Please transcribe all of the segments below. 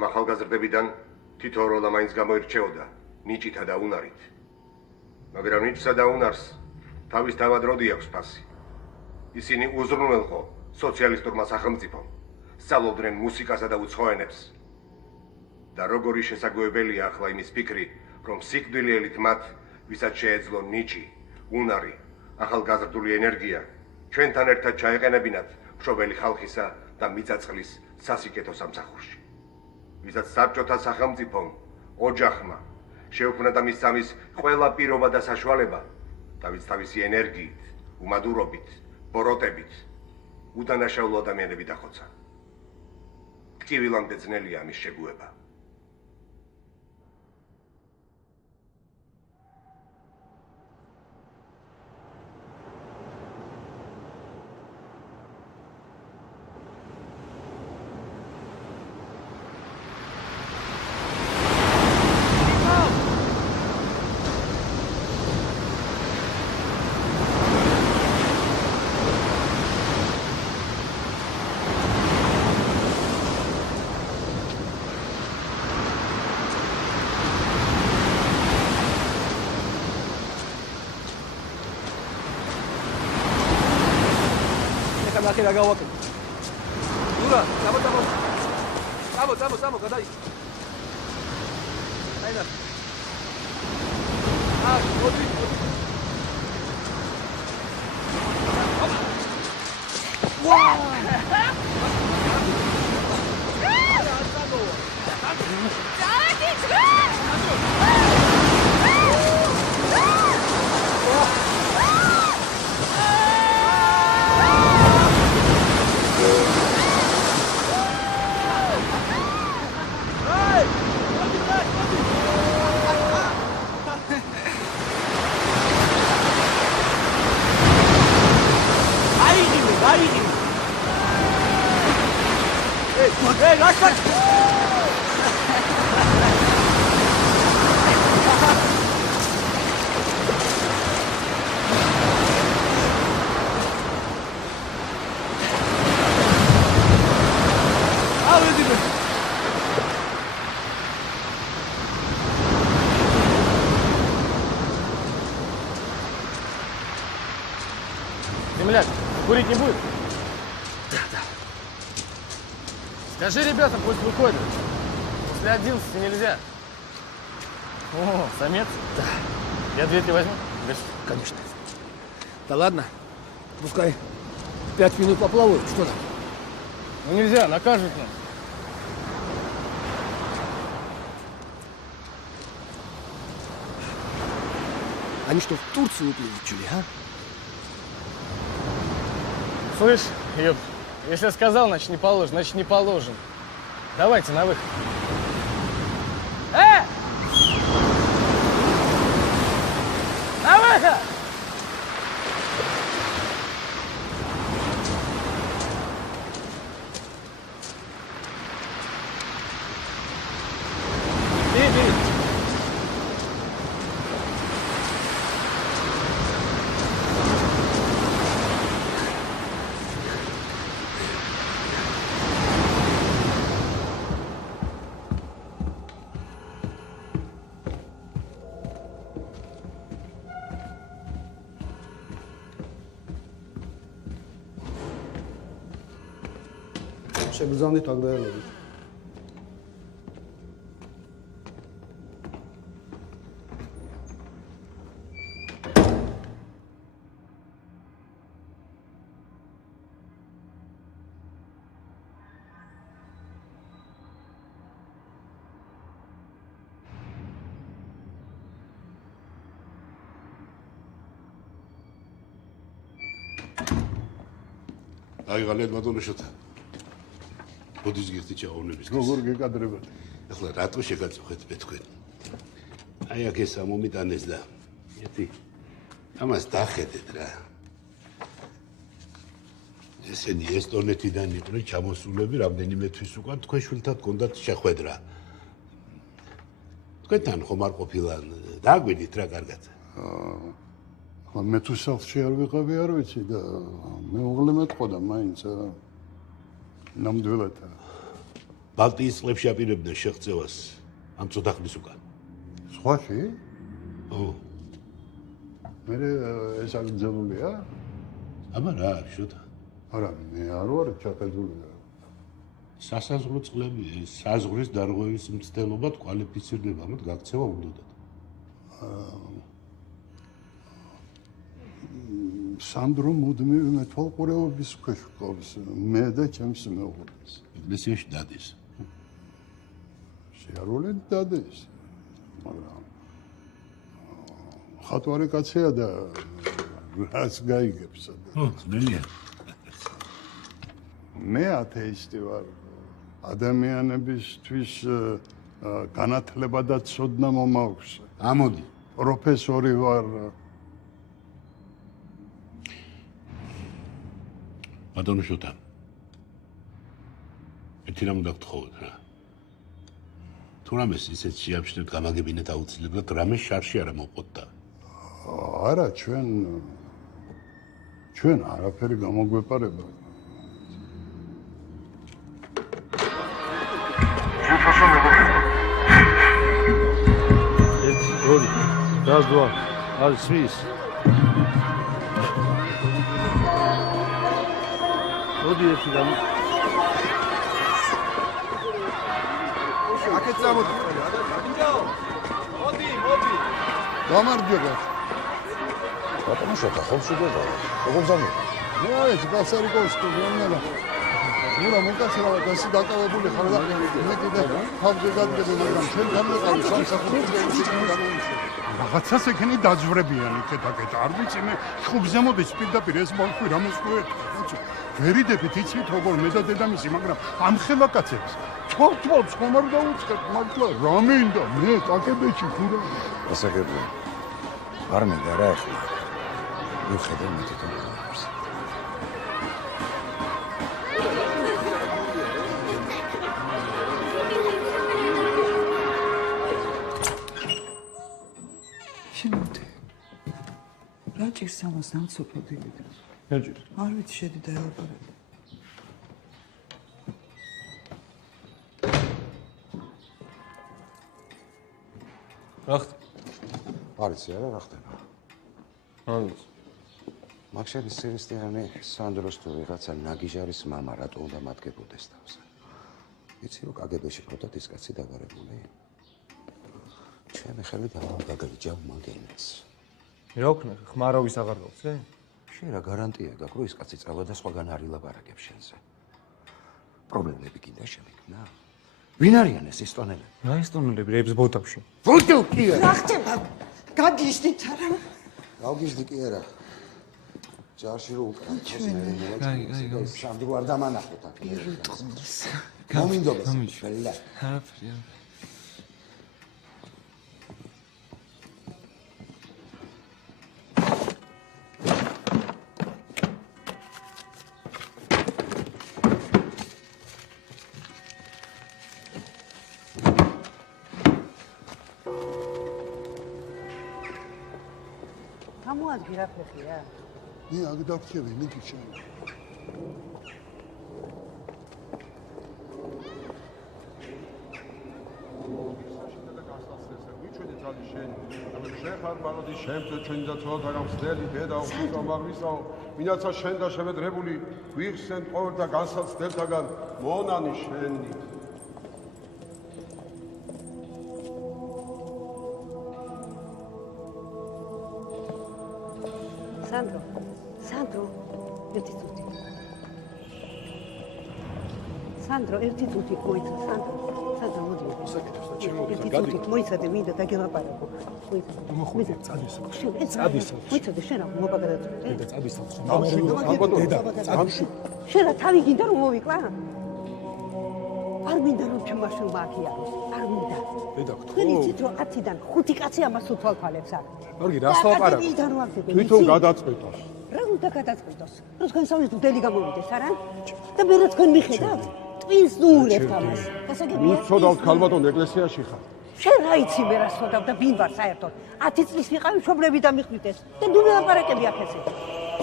ამ ახალგაზრდებიდან თითო როლა მაინც გამოირჩეოდა ნიჭითა და უნარით. მაგრამ ნიჭსა და უნარს თავის თავად როდი აქვს ფასი. ისინი უზრუნველყო სოციალისტურმა სახელმწიფომ, სწავლობდნენ მუსიკასა და უცხოენებს. და როგორი შესაძლებელია ახლა იმის ფიქრი, რომ სიკვდილიელით მათ, ვისაც შეეძლო ნიჭი, უნარი, ახალგაზრდული ენერგია, ჩვენთან ერთად ჩაეყენებინათ მშობელი ხალხისა და მიწაწყლის სასიკეთო სამსახურში. ვისაც საბჭოთა სახელმწიფომ, ოჯახმა შეუქმნა და მისცამის ყველა პირობა და საშუალება, თავის თავისი ენერგიით, უმადურობით, ბოროტებით, უდანაშაულო ადამიანები დახოცა. ტკივილამდე ძნელია ამის შეგუება. ნახე რა გავაკეთე. დურა, წამო, გადაი. აინა. მოდი. ვაა! Hey, last one! How is it? Земляк, курить не будет? Скажи ребятам, пусть выходят. После 11 нельзя. О, самец? Да. Я дверь возьму? Конечно. Да ладно. Пускай 5 минут поплавают. Что там? Ну нельзя, накажут нас. Они что, в Турцию уплывут, что ли, а? Слышь, ёп, если сказал, значит не положен, значит не положен. Давайте на выход. На выход! Бери. შეგრძანით აგრაელები. აიღალეთ ბატონო შოთა. მოდის გიხდი ჩაოვნების. როგორ გეკადრებათ? ახლა რატო შეგაწუხეთ მე თქვენ? აი აქ ეს მომიტანეს და ერთი ამას დახედეთ რა. ესენი ესტონეთიდან იყვნენ ჩამოსულები რამდენიმე თვის უკან თქვენ შვილთად გონდათ შეხვედრა. თქვენთან ხომ არ ყოფილან დაგვიდით რა კარგად. ახლა მე თუ სახლში არ ვიყავი არ ვიცი და მეუღლე მეტყოდა მაინც ნამდვილად. ბალტიის წყლებში აპირებდნენ შეღწევას ამ წოთა ხნის უკან. სხვაში? ო, მე ეს აგზელულია? აბა რა, შოთა. არა, მე არ ვარ ჩახედული. სასაზღვრო წყლები, საზღვრის დარღვევის მცდელობად კვალიფიცირდება, მათ გაქცევა უნდათ. სანდრო მუდმივ მეთვალყურეობის ქვეშ ყავს, მე და ჩემს მეუღლეს. ეკლესიაში დადის. შეარული დადეს. მაგრამ ხატვარი კაცია და რას გაიგებს და ძნელია. მე ათეისტი ვარ. ადამიანებისთვის განათლება და ცოდნა მომაქვს. ამოდი. პროფესორი ვარ. ბატონო შოთა. ერთი რამ გაგთხოვოთ რა. თუ რამეს ისეთ შეამჩნევთ გამაგებინეთ აუცილებლად, რამე შარში არა მოყოდდა. არა, ჩვენ არაფერი გამოგვეპარება. Ერთი, ორი, раз, два, არის სვის. მოდი ერთი და აქეთ წამოდი. გამარჯობა. ბატონო შოთა ხომ შეგეღო? როგორ ზამთარ? მე ეს გასარიკოვსკი ვენელა. ნუ მომკაცრა და εσύ დაკავებული ხარ და მე კიდე თავზე გადაგები მაგრამ შენ გამიყავი სამსახურის რაღაცას ეკენი დაძვრებიანი კეთაკეთ არ ვიცი მე ხუბზე მოდის პირდაპირ ეს ბოლქვი რამოსკვეთ ვერიდებით იცით როგორ მე და დედამისი მაგრამ ამ ხელაკაცებს თვალს ხომ არ დაუწყებ მაგლა რა მინდა მე კაკებეჭი ხურა ასაგებია არ მინდა რა ახლა მიხედავ მე თვითონ შემოდი. რა ჭირს ამას დამწოფოდი და. ნაჭირს. არ ვიცი შედი და ელაპარაკე. რა ხდება? არიცი არა რა ხდება? არ ვიცი. მაგშერის სერესტიანი სანდროს თუ ვიღაცა ნაგიჟარის მამა რატო უნდა მათგებოდეს თავს? იცი რომ კგბ-ში ხოთად ის კაცი დაგარებული? ჩემი ხელი დავაგაგრიჯავ მაგენს. რა ვქნა? ხმარავის აღარ გავხსე? შენ რა გარანტია გაქვს რომ ის კაცი წავა და სხვაგან არ ილაპარაკებს შენზე? პრობლემები კიდე შემიგნა? ვინ არიან ეს ესტონელები? რა ესტონელები რეებს ბოთაბში? ბოთაბში რა ხდება? გაგიჟდით არა? გავგიჟდი კი არა. ჯარში რო უკან ჩვენ სანდრო არ დამანახოთ აქ. მომინდობა. ბელა. არაფერი. გამოადგი რა ფეხია? მე აქ დავხევი ნიკი შენ ხარბანოდი შემწე ჩვენი და ცოტა გავხსნელი ბედა უხსნა მაგრისაო ვინაცა შენ და შემედრებული გვიხსენ ყოველ და განსაცდელთაგან მონანი შენი სანდრო ერთი წუთი მოიცა სანდრო მოდი საკეთებს და ჩემო ერთი წუთი მოიცადე მინდა დაგელაპარაკო მოიცა წადის მოიცადე შენ რა მოგაგადაწყვეტე დედა წადის შენ რა თავი გინდა რომ მოვიკლა არ მინდა რომ ჩემაშვილმა აქ იაროს არ მინდა დედა თქვენი იცით რომ 10-დან 5 კაცი ამას უთვალთვალებს აქ კარგი რას ლაპარაკობ თვითონ გადაწყვეტოს რა უნდა გადაწყვეტოს რომ თქვენ სამის დუდელი გამოვიდეს არა და მე რა თქვენ მიხედავთ ტვინს ნუულებთ ამას გასაგებია უცოდავთ ქალბატონ ეკლესიაში ხარ შენ რა იცი მე რა სოდავ და ვინ ვარ საერთოდ 10 წლის ვიყავი მშობლები დამიხვიდეს და ნუ ლაპარაკები აქ ესე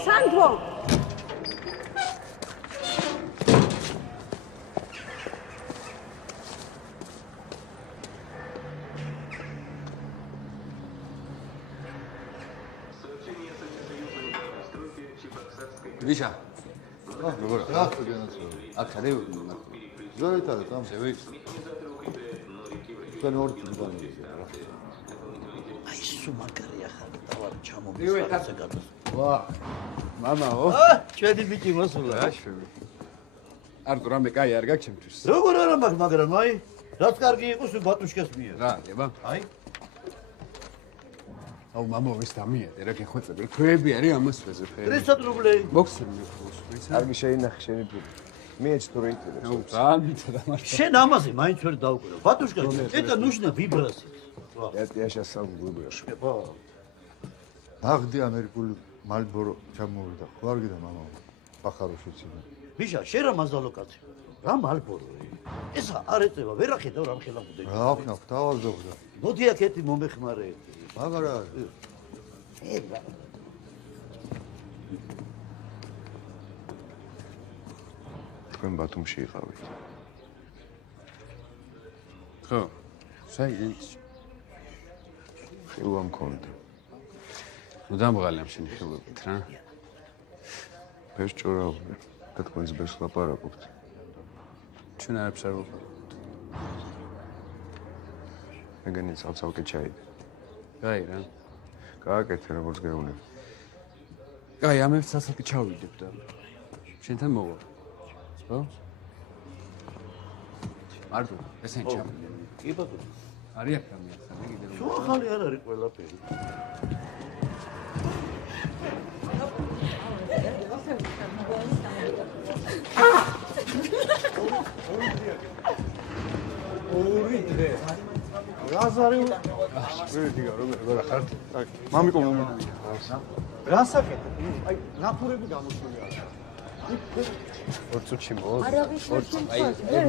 სანდრო ვიშა. როგორ რა გენაცო? აქ ხარ? ზოითა და ამ. შევი. თქვენ ორი წუთი რა. აი სულ მაგარია ხარ დავარ ჩამომისვლა გადას. ვა. მამაო. ჩვენი ბიჭი მოსულა. რა შევი. არტურ ამე კაი არ გაქვს ჩემთვის. როგორ არა მაქვს მაგრამ აი რაც კარგი იყოს ბატუშკას მიერ. რა, ება? აი აუ მამაო ის დამიადე რა გეხვეწები. ქვეები არის ამას ვეზე ფერი. 300 რუბლი. მოხსენ ხო? კარგი შეინახე შენი ფული. მეც თუ რა ინტერესებს. აუ ძალიან და მართლა. შენ ამაზე მაინც ვერ დაუკვირა. ბატუშკა, ეტა ნუშნა ვიბრასით. ეტიაშა სამ ვიბრაში. ხო. აღდი ამერიკული მალბორო ჩამოვიდა. ხო არ გიდა მამაო. პახაროში ცინა. ბიჭა, შენ რა მაზალო კაცი. რა მალბოროი? ესა არ ეწევა, ვერ ახედავ რამ ხელახუდე. რა აქვს, თავაზობდა. მოდი აქ ეთი მომეხმარე ერთი. მაგარა. ება. თქვენ ბათუმში იყავით. ხო. საერთოდ ხილვა მქონდა. მუდამღალი ამ შენი ხილვებით რა. ფერს ჭორავდი და თქვენს ბერს ლაპარაკობთ. ჩვენ არაფერს არ ვუყურებთ. მეგენი ცალ-ცალკე ჩაიდე. კაი რა. გააკეთე როგორც გეუბნები. კაი, ამებს სასაკი ჩავიდებ და შენთან მოვა. ხო? მარტო, ესენ ჩავიდე. კი ბატონო. არის აქ რამე ახალი კიდევ. სულ ახალი არ არის ყველაფერი. ორი დღე. რაზარი? ვიდიგა როგორ ხართ? აი, მამიკო მომიდია. რასაკეთებ? აი, ნაფურები გამოშვილი არა. ორ წუთში მოვა. აი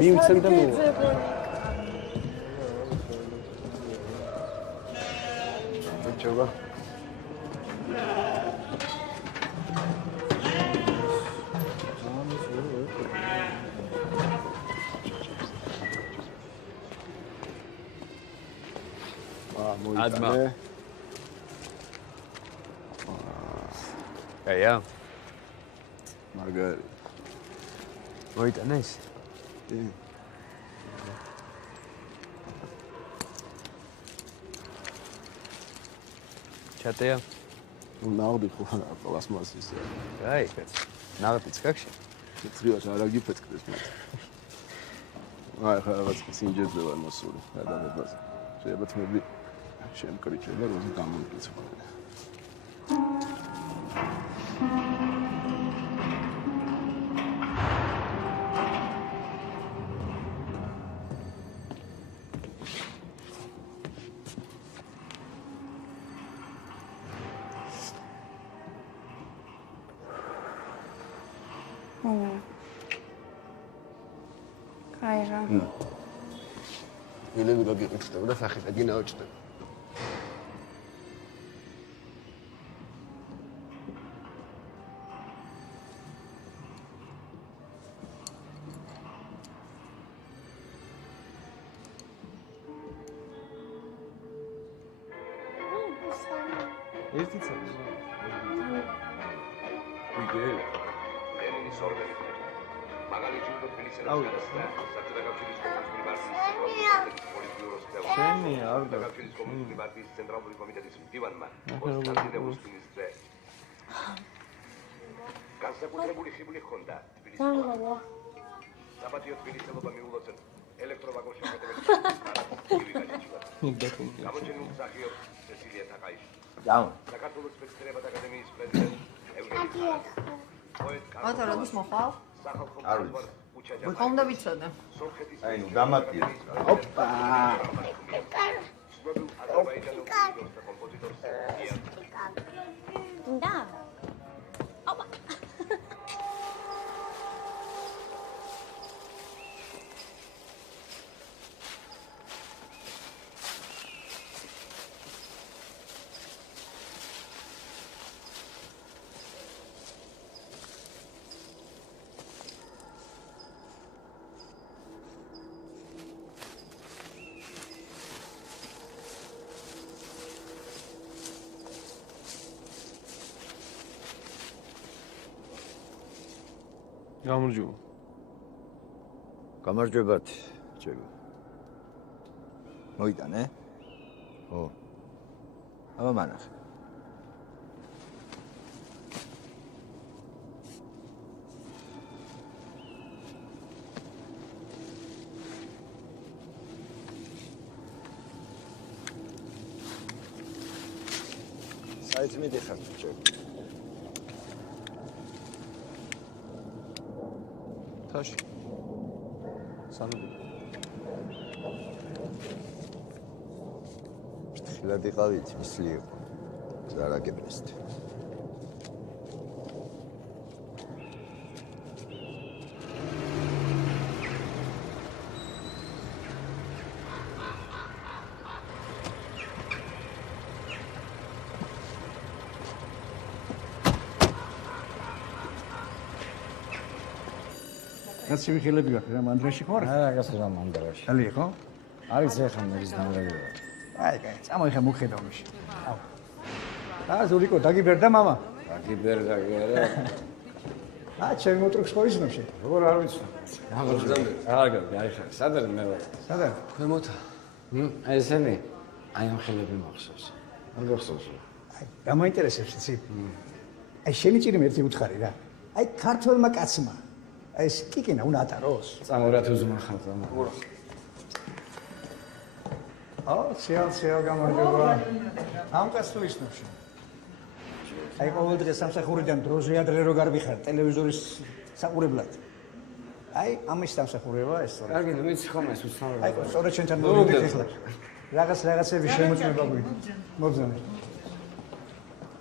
მივცემ და მოვა. ჩობა. ადმა. აია. მაგარი. მოიტანეს? კი. ჩატეა. ნაღდი ხო პლასმასის. აი, კაც. ნაღდიც გაქში? ცხრილას არ აგიფეთქდეს მათ. აი, ხა რაღაც სინჯეზე ვარ მოსული ადამიანებს. შეიძლება თმები შემკრიჭება რომ გამომიწვა. კაი რა. ელები გაგიყიწყდება და სახით აგინაოჭდება. ერთი წელი. ვიგე. ლენინის ორდენი. მაგალითად თბილისის რასტა საკუთრების კომუნისტური პარტიის პოლიტბიუროს ხელმძღვანელი. შენი არ და საკუთრების კომუნისტური პარტიის ცენტრალური კომიტეტის მდივანმა კონსტანტინე უსპინის ძე. განსაკუთრებული ხიბლი ჰქონდა თბილისში. საპატიო თბილისელობა მიულოცეთ ელექტროვაგონში მეთებელი გამოჩენილ მსახიობს სესილია თაყაიშვილი. საქართველოს სპეციალისტთა აკადემიის პრეზიდენტი ევნელი ხარაძე. ათო როდის მოხვალ? არ ვიცი. ხომ და ვიცოდე. აი ნუ გამატია. ოპა. და? ოპა. გამარჯობა. გამარჯობათ, ჭეგო. მოიტანე? ო. აბა მანახე. საით მიდიხარ, ჭეგო. თაში. სანუ. ხილად იყავით, მისლი იყო. ზარაგებრესთ. რაც შევიხილები ვარ რა მანდრაში ხარ? რაღაც რა მანდრაში. ხალი ხო? არის ეხა მერის დამრაგება. აი, წამოიხე მოხედავ მაშინ. აუ. ზურიკო დაგიბერდა მამა? დაგიბერდა კი არა. ჩემი მოტროქს ხო ისნობში? როგორ არ ვიცი. გამარჯვებული. აგარ, გაიხარ. სად არის მე ვარ? სად არის? ქვემოთა. აი ესენი. აი ამ ხელები მახსოვს. არ გახსოვს? აი, გამოინტერესებს იცი? აი, შენი ჭირი ერთი უთხარი რა. აი, ქართველმა კაცმა. აი, ეს კიკინა უნდა ატაროს. წამორათ უზმახავ, წამორ. ცეალ გამარჯობა. ამ კაცს თუ ისნობში? აი, ყოველ დღე სამსახურიდან დროზე ადრე რო გარბიხარ ტელევიზორის საყურებლად. აი, ამის სამსახურება ეს. კარგი, ვიცი ხომ ეს უცნაური. აი, სწორედ შენთან მოვიდეთ ახლა. რაღაცები შემოწმება გვინდა. მოგზავნე.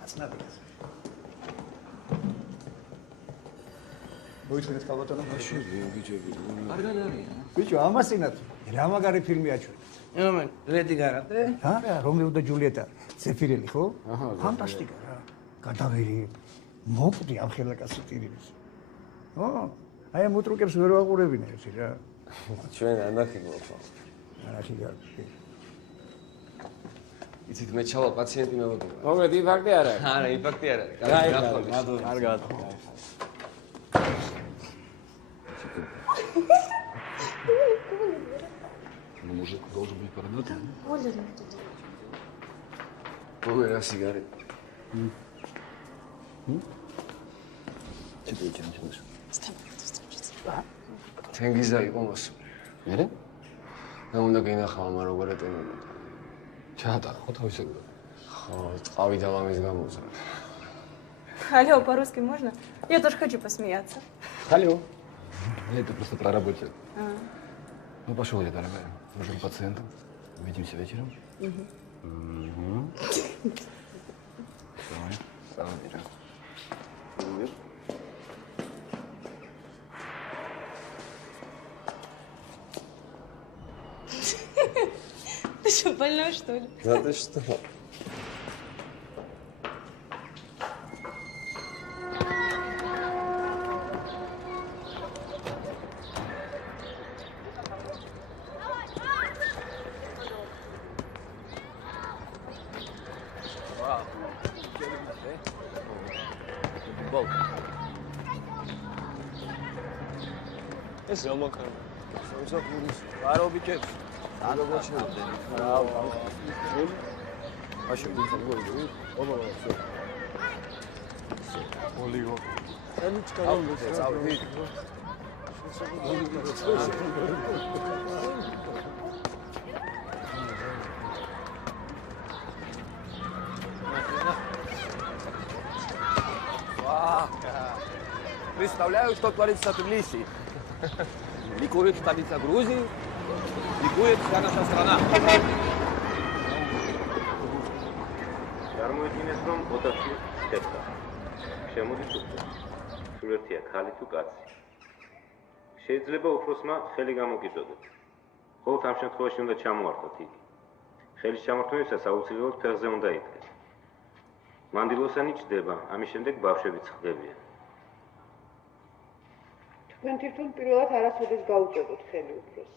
აცნაბია. მოიწვიეთ კალბატონო. გიჯები. კარგად არის. ბიჭო, ამასინათ რა მაგარი ფილმი აჩვენეთ. იმენ, ლედი გარატე? არა, რომეო და ჯულიეტა. ზეფირელი ხო? ფანტასტიკა რა. გადავერი. მოკვდი ამ ხელაკაცის ტირიბის. ო, აი ამ უტრუკებს ვერ ვაყურებინე იცი რა. ჩვენ ანახი მოხდა. ანახი გარკვე. იცით მე ჩავალ პაციენტი მევადობა. მოგეთ ინფარქტი არა? არა, ინფარქტი არა. კარგად. Ну, мужик должен быть бородатый. Помер сигарет. Что ты начинаешь? თენგიზა იყო მოსული. მე? და უნდა გინახავ მაგრამ როგორ ეტენებოდა. ჩაატარა ხო თავისებურად? ხო, წყავი და ლამის გამოსა. Алло, по-русски можно? Я тоже хочу посмеяться. Алло. Это просто про работе. Ну, пошел я, дорогая. Нужен пациентам. Увидимся вечером. Давай. Привет. Ты что, больной, что ли? Да ты что? ეს რა მოხარ? სამსახურის არობიჭებს. არ მოგჩნდა. რა ვარ? მაშინ გიხარგული? აბა, всё. ოლიგო. ენი ჩქარავს, წავდი. Представляю, что творится в Тбилиси. Ликует столица Грузии, ликует вся наша страна. წარმოიდგინეთ, რომ ოთახი ხდება. შემოდის უფრო. სულეთია ხალი თუ კაცი. შეიძლება უფროსმა ხელი გამოგიწოდოთ. ხოლო ამ შემთხვევაში უნდა ჩამოართოთ იგი. ხელის ჩამორთმევისას აუცილებლად ფეხზე უნდა იდგეს. მანდილოსანი ჩდება, ამის შემდეგ ბავშვებიც ხდებიან. თქვენ თვითონ პირველად არასოდეს გაუწოდოთ ხელი უფროს.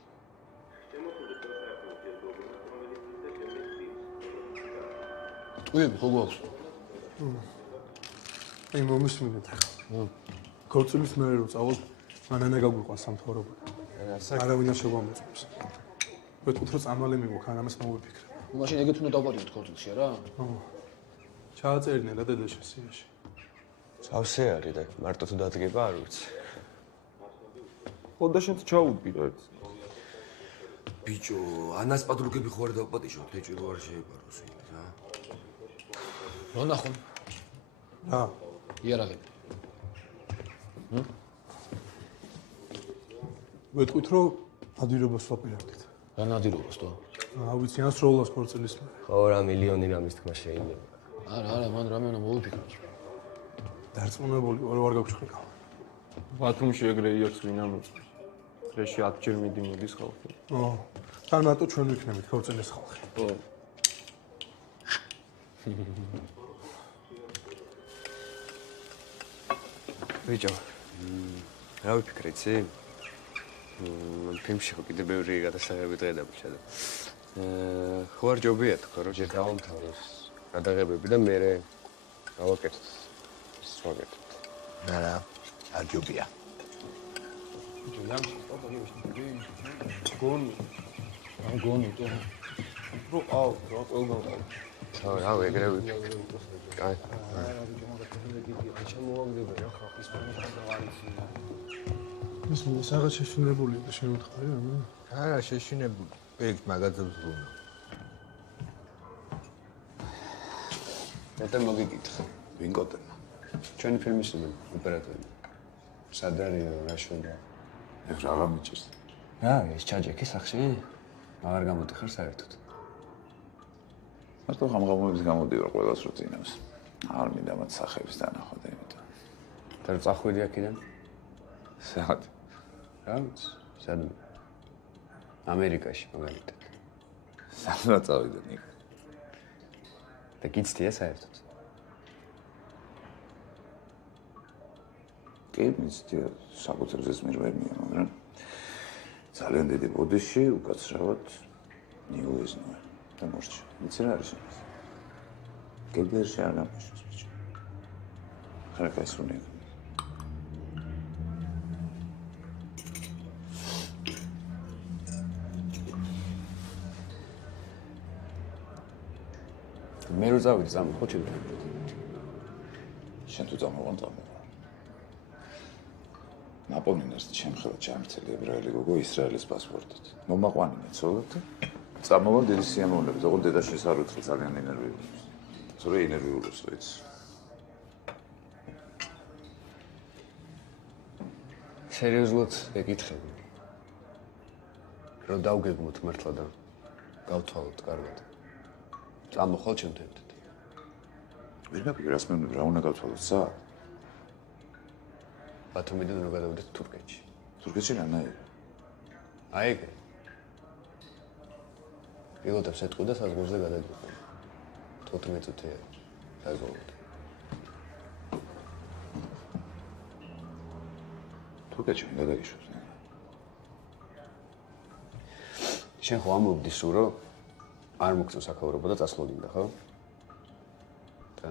ტყუები ხო გვაქვს? აი მომისმინეთ ახლა. ქორწილის მერე რომ წავალ მანანა გაგვიყვანს სამთავრობო. არავინ არ შეგვამოწმებს. ვეთქვით რომ წამალე მივუქან ამას მოვიფიქრე. მაშინ ეგეთ უნდა დავპატიოთ ქორწილში არა? ჩააწერინა რა დედაშა სიაში. წავსე არის და მარტო თუ დადგება არ ვიცი. ხოდა შენც ჩაუდგირო ერთ. ბიჭო, ანას პატრულკები ხო არ დავპატიჟოთ, ეჭვი არ შეებაროს რა. რა ნახონ? რა? იარაღები. ვეთქვით რომ ადირობას ვაპირებდით. რა ნადირობას თო? ვიცი ან სროლას ქორწილის მე. ხო რა მილიონი რამის თქმა შეიძლება. არა, მან რამე უნდა მოვიფიქროთ. დარწმუნებული ვარ გაგვჩხრიკა. ბათუმში ეგრე იარს ვინ ამოწმებს. დღეში 10-ჯერ მიდის ხალხი. თან მარტო ჩვენ ვიქნებით ქორწილის ხალხი. ხო. ბიჭო, რა ვიფიქრე, იცი? ფილმში ხო კიდე ბევრი გადასაღები დღე დაბრჩა და ხო არ ჯობია თქო, რომ ჯერ გავამთავროს გადაღებები და მე გავაკეთოთ. სვაგეთოთ. არა, არ ჯობია. ბიჭო, ლამში პატარა ვიშნები. გონი. რა გონი თო? რო აუ, რა ყველგან ყავ. რა ეგრე ვიფიქრე. კაი. არა, ბიჭო, მაგას გიგია, ჩამოვაგდება რა ხალხის მომხდარა არიცი. ის მე საღაც შეშინებული და შემოთხარი რა? არა, შეშინებული. ეგ მაგაზებს ვუნა. მეტად მოგიკითხე. ვინ კოტემა? ჩვენი ფილმის ოპერატორი. სად არის რა შენდა? ეგ რა მიჭირს? რა, ეს ჩაჯექი სახში? აღარ გამოდიხარ საერთოდ. მარტო ხამღამოების გამოდივარ ყველას რო წინავს. არ მინდა მათ სახეებს დანახო და იმიტომ. და რო წახვიდი აქედან? სად? რა ვიცი, სად? ამერიკაში მაგალითად. სანდა წავიდე ნიკ. და გიცდია საერთოდ? კი, მიცდია, საკუთრებს ეს მიერ ვერ მია, მაგრამ ძალიან დიდი ბოდიში უკაცრავად ნიუეზნოა და მორჩა. იცი რა არის ეს? გეგერში არ გამიშოს ბიჭო. ხარაკა ისუნია. მე რო წავიდი წამო ხო ჩემ. შენ თუ წამოვარ. ნაპოლეონს ჩემ ხელად ჩამრთელი ებრაელი გოგო ისრაელის პასპორტით. მომაყვანინე ცოლად და წამოვარ დიდი სიამოვნებით. ოღონდ დედაშენს არ ვუთხე ძალიან ენერგიულობს. ზურე ენერგიულობს ვეც. სერიოზულად ეკითხები. რომ დავგეგმოთ მართლა და გავთვალოთ კარგად. წამოხვალ ჩემთან ერთად. ვერ გაფიქრე რას მეუბნები რა უნდა გავთვალოთ სა? ბათუმიდან რომ გადავიდეთ თურქეთში. თურქეთში რანაირი? აი ეგ. პილოტებს ეთყო და საზღვარზე გადაგიყვანო. 14 წუთია საზღვარზე. თურქეთში უნდა დაგიშვას. შენ ხო ამბობდი სულ რომ არ მოგწევ საქაურობა და წასვლოდინდა, ხო? და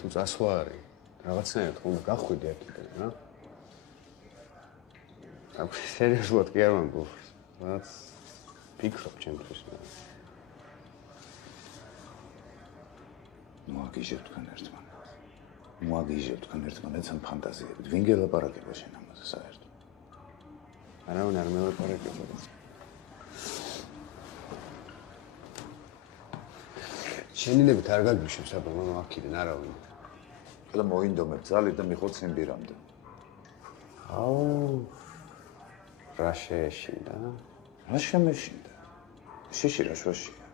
თუ წასვლა არის, რაღაცნაირად უნდა გახვიდე აქედან, რა? აქ სერიოზულად კი არ ვამბობ. რაც ფიქრობ ჩემთვის. მოაგიჟებ თქვენ ერთმან. მოაგიჟებ თქვენ ერთმანეთს ამ ფანტაზიებით. ვინ გელაპარაკება შენ ამაზე საერთოდ? არავინ არ მელაპარაკება. შენინებით არ გაგიშვებს აბა მამა აქედან არავინ. და მოინდომებ ძალით და მიხოთ სიმბირამდე. აუ რა შეეშინდა? რა შემეშინდა? შეში რა შვაშია?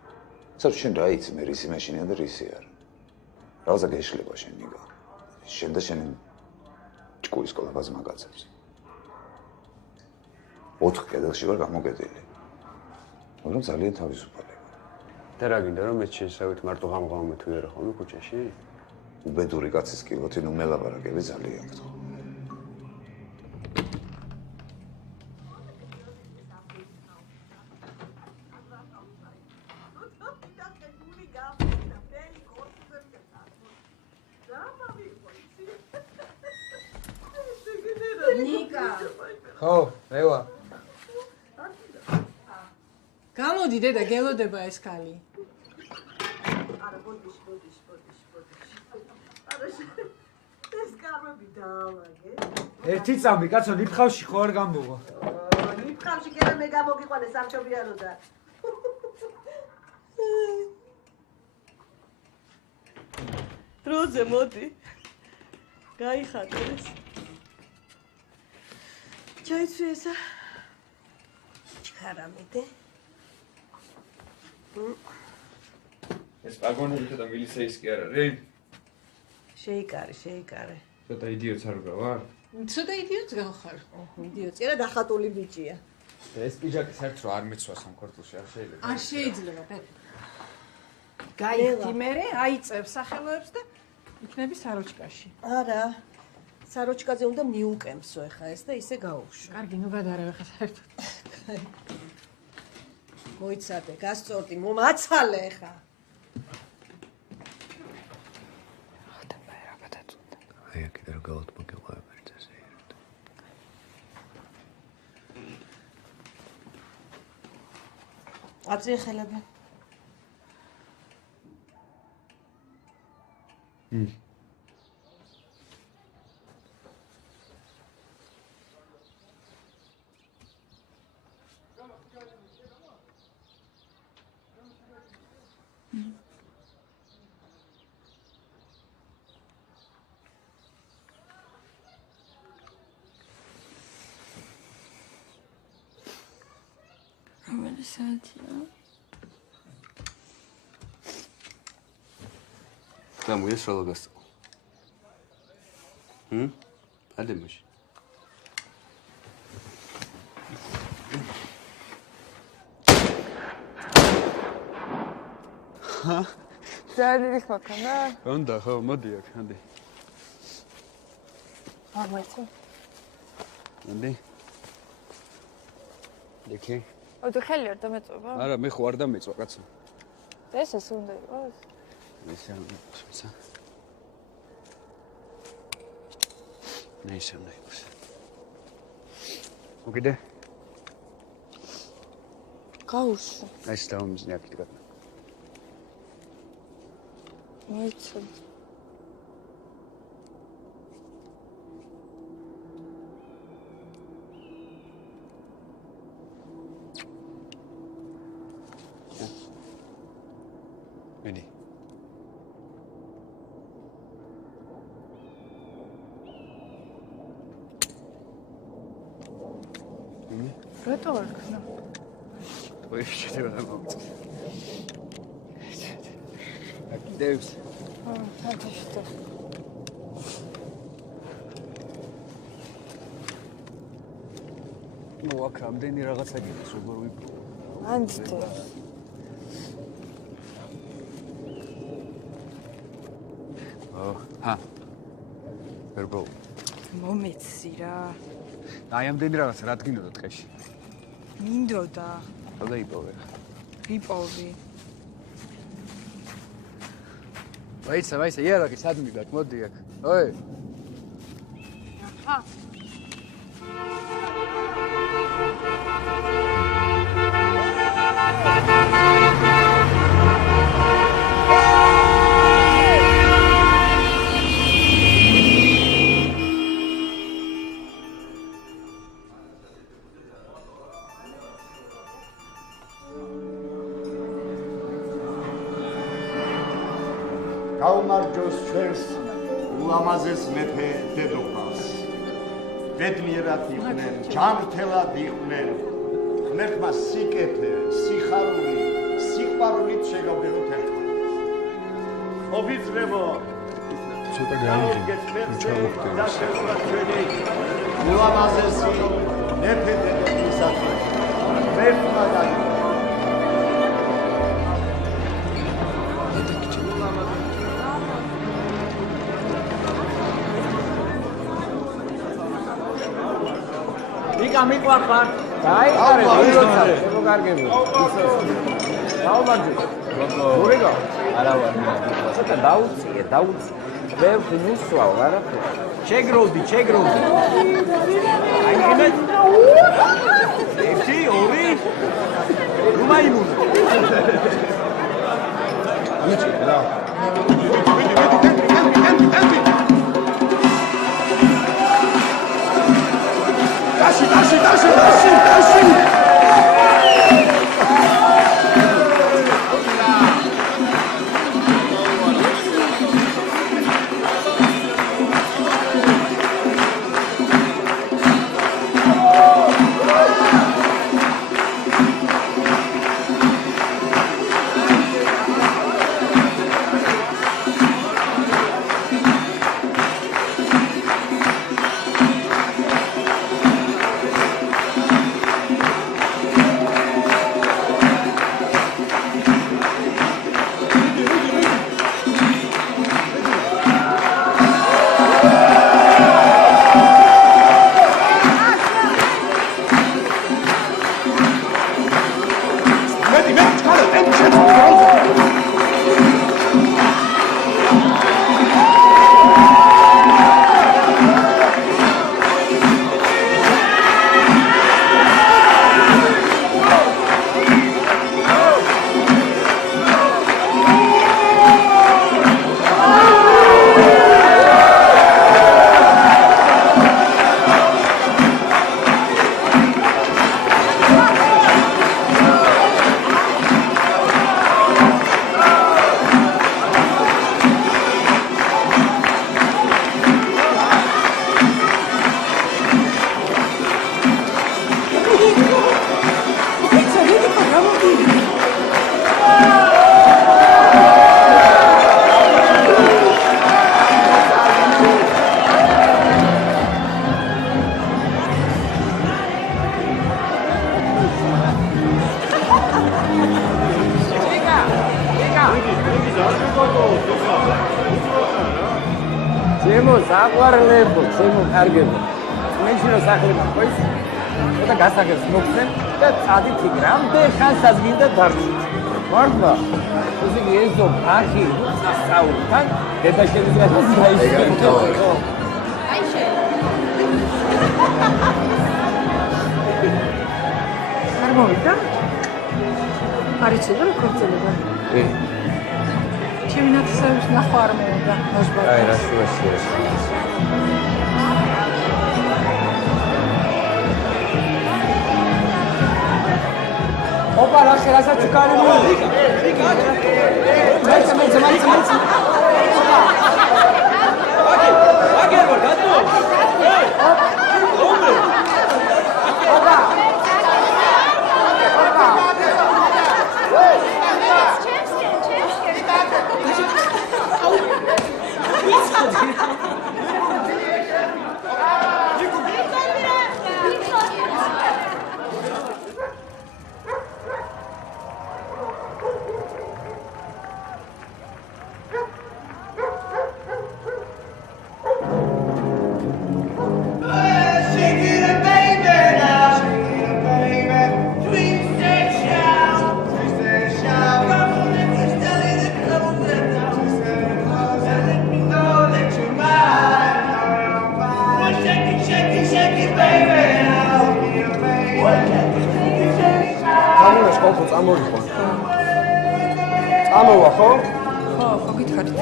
საერთოდ შენ რა იცი მე რისი მეშინია და რისი არა? რაღაცა გეშლება შენ ნიგა. შენ და შენ ჭკუის კოლაბას მაგაცებს. 4 კედელში ვარ გამოგედილი. მაგრამ ძალიან თავისუფალი. და რა გინდა რომ მე შენსავით მარტო ღამღამობით ვიარო ხოლმე ქუჩაში? უბედური კაცის კილოთი ნუ მელაპარაკები ძალიან გთხოვ. ნიკა, ხო, რევა. გამოდი დედა, გელოდება ეს ქალი. არა, ბოდიშ. არა, ეს კამები დაავაგე. ერთი წამი, კაცო, ნიფხავში ხო არ გამბოღო. ნიფხავში კი არა მე გამოგიყვანე სამშობიარო და. დროზე მოდი. გაიხატეს. ჩაიცვი ესა. ჩქარამიდე. ეს ვაგონები და მილიცეის კი არ არის? შეიკარე. ცოტა იდიოტს არ ვარ? ცოტა იდიოტს გავხარ. იდიოტი არა, დახატული ბიჭია. ეს პიჯაკი საერთოდ რო არ მეცვას ამ ქორწილში, არ შეიძლება. არ შეიძლება, პეპე. გაიხდი მერე, აიწევ სახელოებს და იქნები საროჩკაში. არა. საროჩკაზე უნდა მიუკემსო ეხა ეს და ისე გაუშვო. კარგი, ნუ გადაარევ ეხა საერთოდ. მოიცადე, გასწორდი, მომაცალე ეხა. აი, კიდე რა გავთ მოგეყვება ერთზე. აწიე ხელები. რომელი საათია? დამუიეს რა ლაგასწავლა. ადემაში. ძალიან ხოქანა? უნდა ხო, მოდი აქ, ანდი. აღმოიცო. ანდი. დიქი. ოღონდ ხელი არ დამეწობა? არა, მე ხო არ დამეწვა, კაცო. ეს უნდა იყოს? ისე უნდა იყოს. ნაისა უნდა იყოს. მოგიდე? გაუშვი. ეს დავამზნე აქ დგა. მოიცოდ. მედი. რატო არ ქნა? ტყუი შეიძლება დამოწე. აკიდევს. ფანტასტიკო. ნუ აქ რამდენი რაღაცა გიქს როგორ ვიპრო. ანძდე. ჰა. ვერბო. მომეცი რა. აი ამდენი რაღაცა რა დგინოდა ტყეში. მინდოდა. და იპოვე. ვიპოვი. ვაიცა, იარაღი სად მივდათ? მოდი აქ. ოი. ჰა. გაუმარჯოს ჩვენს ულამაზეს მეფე დედოფალს. ბედნიერად იყვნენ, ჯანმრთელად იყვნენ. ღმერთმა სიკეთე, სიხარული, სიყვარულით შეგავდენოთ ერთმანეთს. ოფიცრებო, ცოტა გამიგეთ, და შეუძლოთ ჩვენი ულამაზესი მეფე დედოფალისათვის. ღმერთმა დაიგო. მიყვარხარ. დაიყარე, ვიროცარ, შეგოგარგები. დაუმარჯო. გურიგო? არა ვარ. ცოტა დაუწიე. ვერ ვინუსვავ, არაფერი. შეგროვდი. აი ჩემო საყვარლებო, ჩემო კარგებო. მეშინო სახლება ყვის. და გასაგებს მოგცემ და წადით იქ რამდენ ხანსაც გინდა დარჩით. მართლა. ისე ეზო ფახი სასწაულთან დედა შეიძლება დაიშვა. აიშე. არ მოვიდა? არ იცი რა ქორწინება. ჩემი ნაცისების ნახვა არ მოვიდა. მოსბარ. აი რა შუაში. ოპა რა ხელასაც უკარი მოდი. მაიც. აგერ ვარ გატო. ოპა. წამოვა ხო? ხო, გითხარით.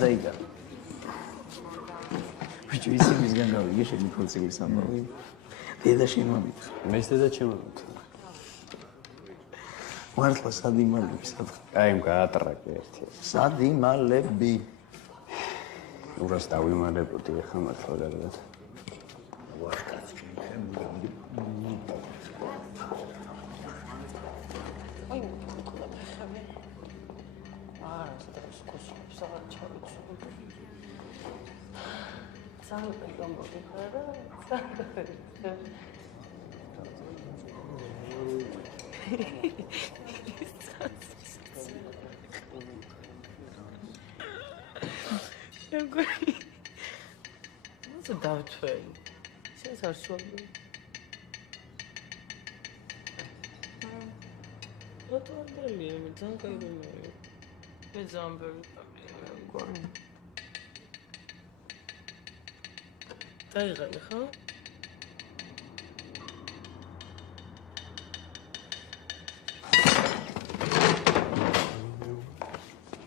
დაიჯა. ვიჭი ისე მისგან გავიგე შენი ქორწილის ამბავი. დედა შემომით. მეც დედა შემომით. მართლა სად იმალები სად? აი გაატრაკე ერთი. სად იმალები? ურას დავიმალებოდი ახლა მართლა გადაგად. როგორი. მოძა დავთველი. შენს არ შევაბი. რატომდელი მე ძალიან კაი მე. მე ძალიან ბევრი მგონი. დაიღალე ხო?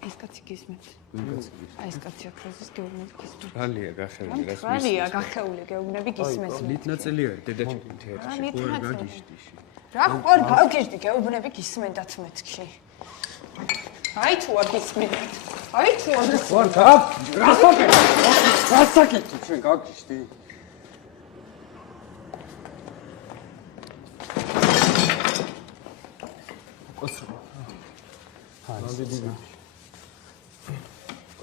ეს კაცი გისმენთ. აი ეს კაცი აქროზის გეუბნები გისმენთ. რალია გახეული რას მისმენთ? რალია გახეული გეუბნები გისმენთ. ლით ნაწილი არის დედაჩემი თეატრში. ყوار გაგიშდი. რა ყوار გავგიჟდი გეუბნები გისმენდათ მეთქში. აი თუ არ გისმენთ. აი თუ არ გისმენთ. რასაკეთე ჩვენ გაგიშდი. ოცრო. ნამდვილი.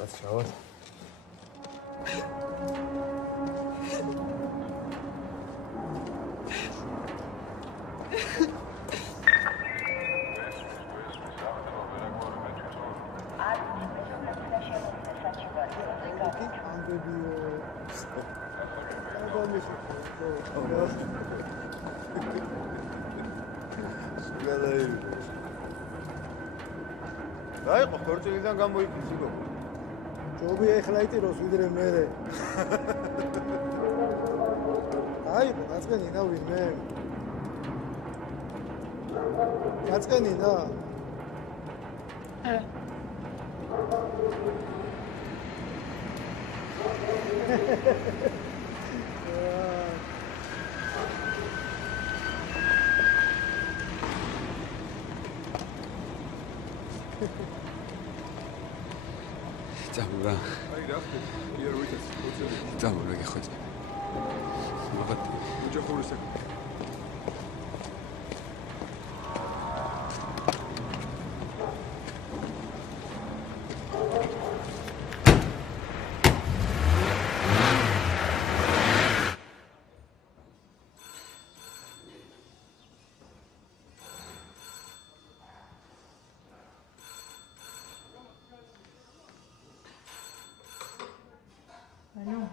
What's Dai, ხორჭილიდან გამოიფიცი გო. ჯობი ეხლა იტიროს ვიდრე მერე. აი, გაწყენინა ვინმე. გაწყენინა. Tamura. Ai, raftet. Iar uitas. Tamura gexot. Magati. Uja khorisa. Алло.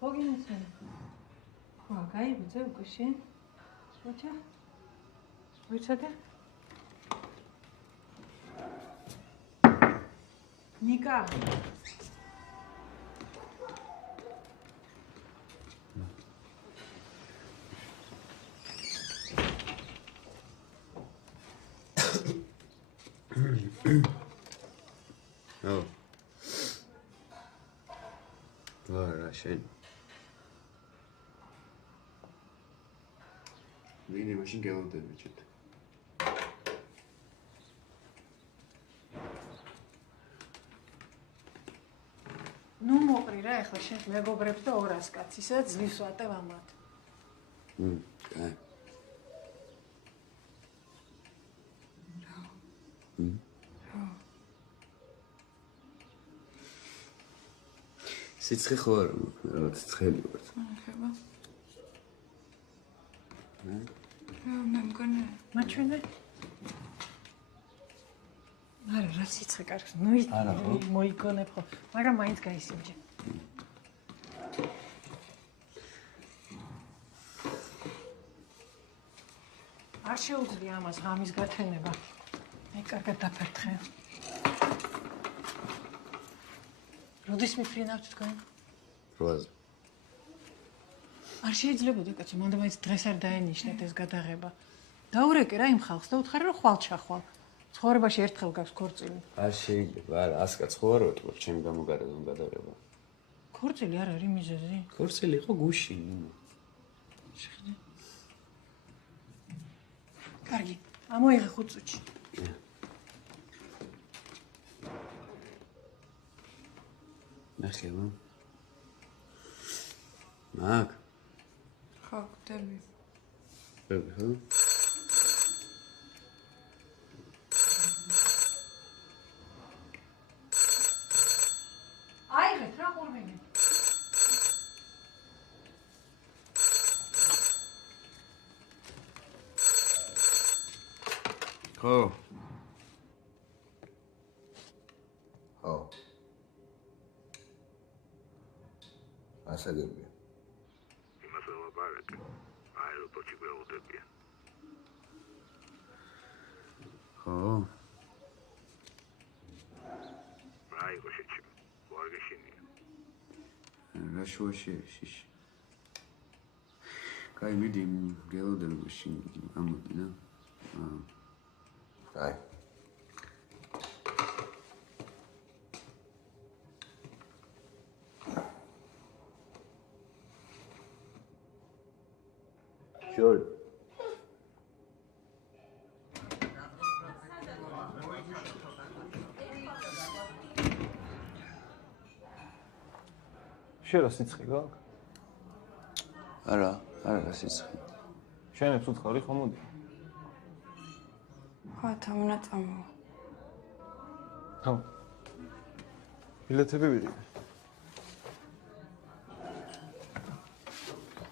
Погинесэн. Хаа, гай үзээ үгүй шин. Очоо. Уйцаад. Ника. Oh. Vara შენ. ვინე მაშინ გელოდები ჩეთ. ნუ მოყრი რა ახლა შენ მეგობრებს და 200 კაცს ისე ძლივს ვატევ ამათ. კაი. სიცხე ხო არა, რაღაც ცხელი ვარ. ხება. მე მგონი. მაჩვენე. არა, რა სიცხე კარგს. მოიგონებ ხო. მაგრამ მაინც გაისინჯე. არ შეუძლია ამას ღამის გათენება. მე კარგად დაფერთხე. როდის მიფრინავთ თქვენ? როაზე. არ შეიძლებოდა კაცო, მანდა მაინც დღეს არ დაენიშნეთ ეს გადაღება. დაურეკე რა იმ ხალხს და უთხარი რომ ხვალ ჩახვალ. ცხოვრებაში ერთხელ გაქვს ქორწილი. არ შეიძლება, არა, ასკაც ხო არ ვეთქვა, ჩემი გამოგარებამ გადაღება. ქორწილი არ არის მიზეზი? ქორწილი იყო გუში, ნინო. შეხედე. კარგი, ამოიღე 5 წუთში. ნახევა. მაგ. ხო, გდები. გდები, ხო? აიღეთ რა ყურმენი. ხო. ხო. ასაგებია. იმას ველაპარაკე. აეროპორტში გველოდებიან. ხო? რა იყო შეჭი? ვარგეშინია. რა შუაში შიში. კაი, მიდი, გველოდები შინ ამოდი, რა? კაი. Sure. შენ რა სიცხე გაქვს? არა სიცხე. შენებს უცხარი ხომ მოდი? ხო, თამნა წამო. ხო. ბილეთები ვიღე.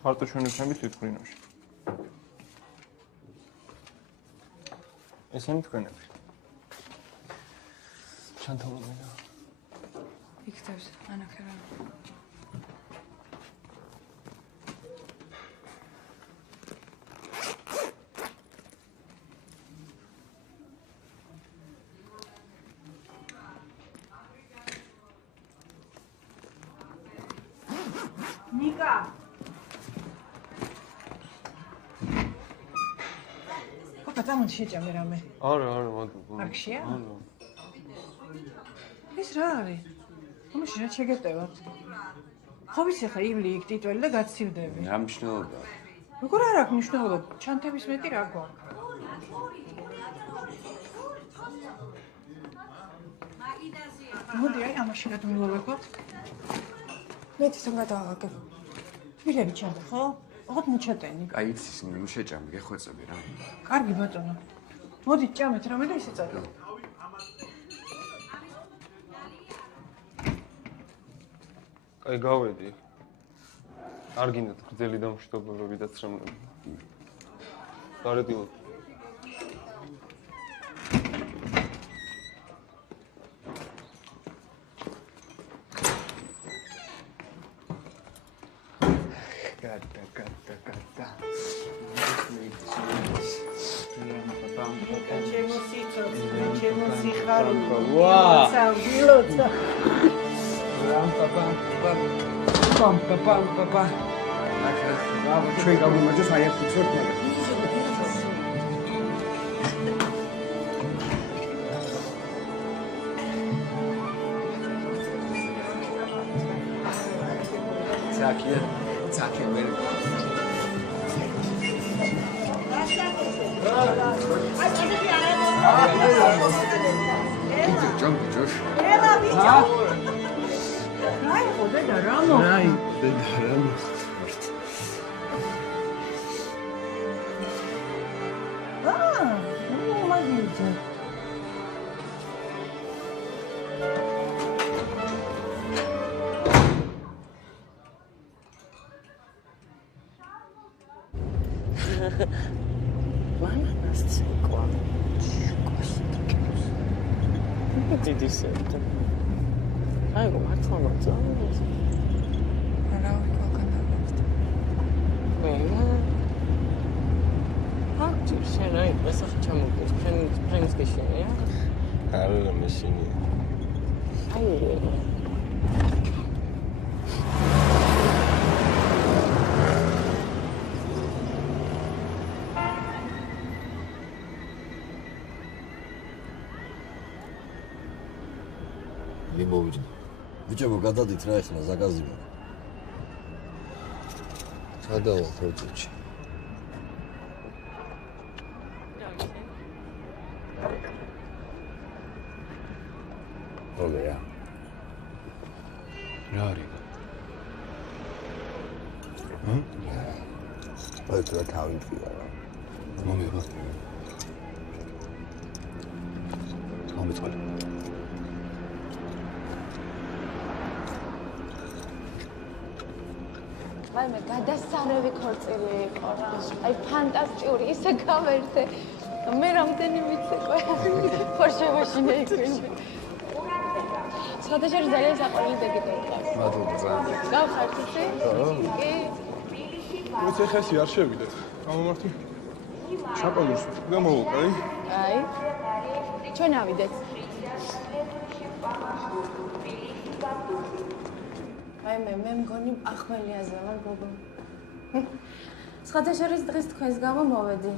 მარტო ჩვენი ხმებით ვიფრინოში. ესენი თქვენები. ჩანთოლობია. იქთებს ანახერა. ნიკა პაპა დამონ შეჭამე რამე. არა, მოდი. აქშია? ეს რა არის? ამაში რა შეგეტევათ? ხო ვიცი ხა ივლი იქ ტიტველი და გაცივდები. რა მნიშვნელობა? როგორ არ აქვს მნიშვნელობა? ჩანთების მეტი რა გვაქვს? მოდი აი ამაში გადმოვალებოთ. მეც რომ გადავაგებ. მილები ჩანდა ხო? ოღონდ მოჩატენი. აი იცის ნუ შეჭამე, გეხვეწები რა. კარგი ბატონო. მოდი ჭამეთ რამე და ისე წავალ. აი გავედი. არ გინდათ გრძელი და მშვიდობელები და ცრემლები. გარედილო. ჩვენ გამომაჯოს აი აქ უცებ მაგრამ ცაკი ვერ Bananas ცეკვა. დიდი სერტა. აი, მართლა მოწონს. არა, ვიკალკანავს. შენ აი, ესახ ჩამოგდეს. ფრენს გეშენია? არა, მესინია. აი, მოვიჯდა. ბიჭებო, გადადით რა ეხლა ზაგაზი მო. სადავალ თოჭი. ოლეა. რა არის? აი თუ თავი მწია რა. მომება. მომიწვალე. აი მე გადასარევი ქორწილი იყო რა. აი ფანტასტიკური, ისე გავერთე. მე რამდენი ვიცე, ყო. ხორშევაში მეიკვინე. სხვადასხვა ძალიან საყვარელი დეგი გყავს. მადლობა ძალიან. გავხართ იცი? კი. ვიცი ხა ეს არ შევიდეთ. გამომართი. შაპალურს გამოვუკაი. აი. ჩვენ ავიდეთ. აი მე მგონი ახმელიაზე ვარ გოგო. სხვადასხვა დღეს თქვენს გამო მოვედი.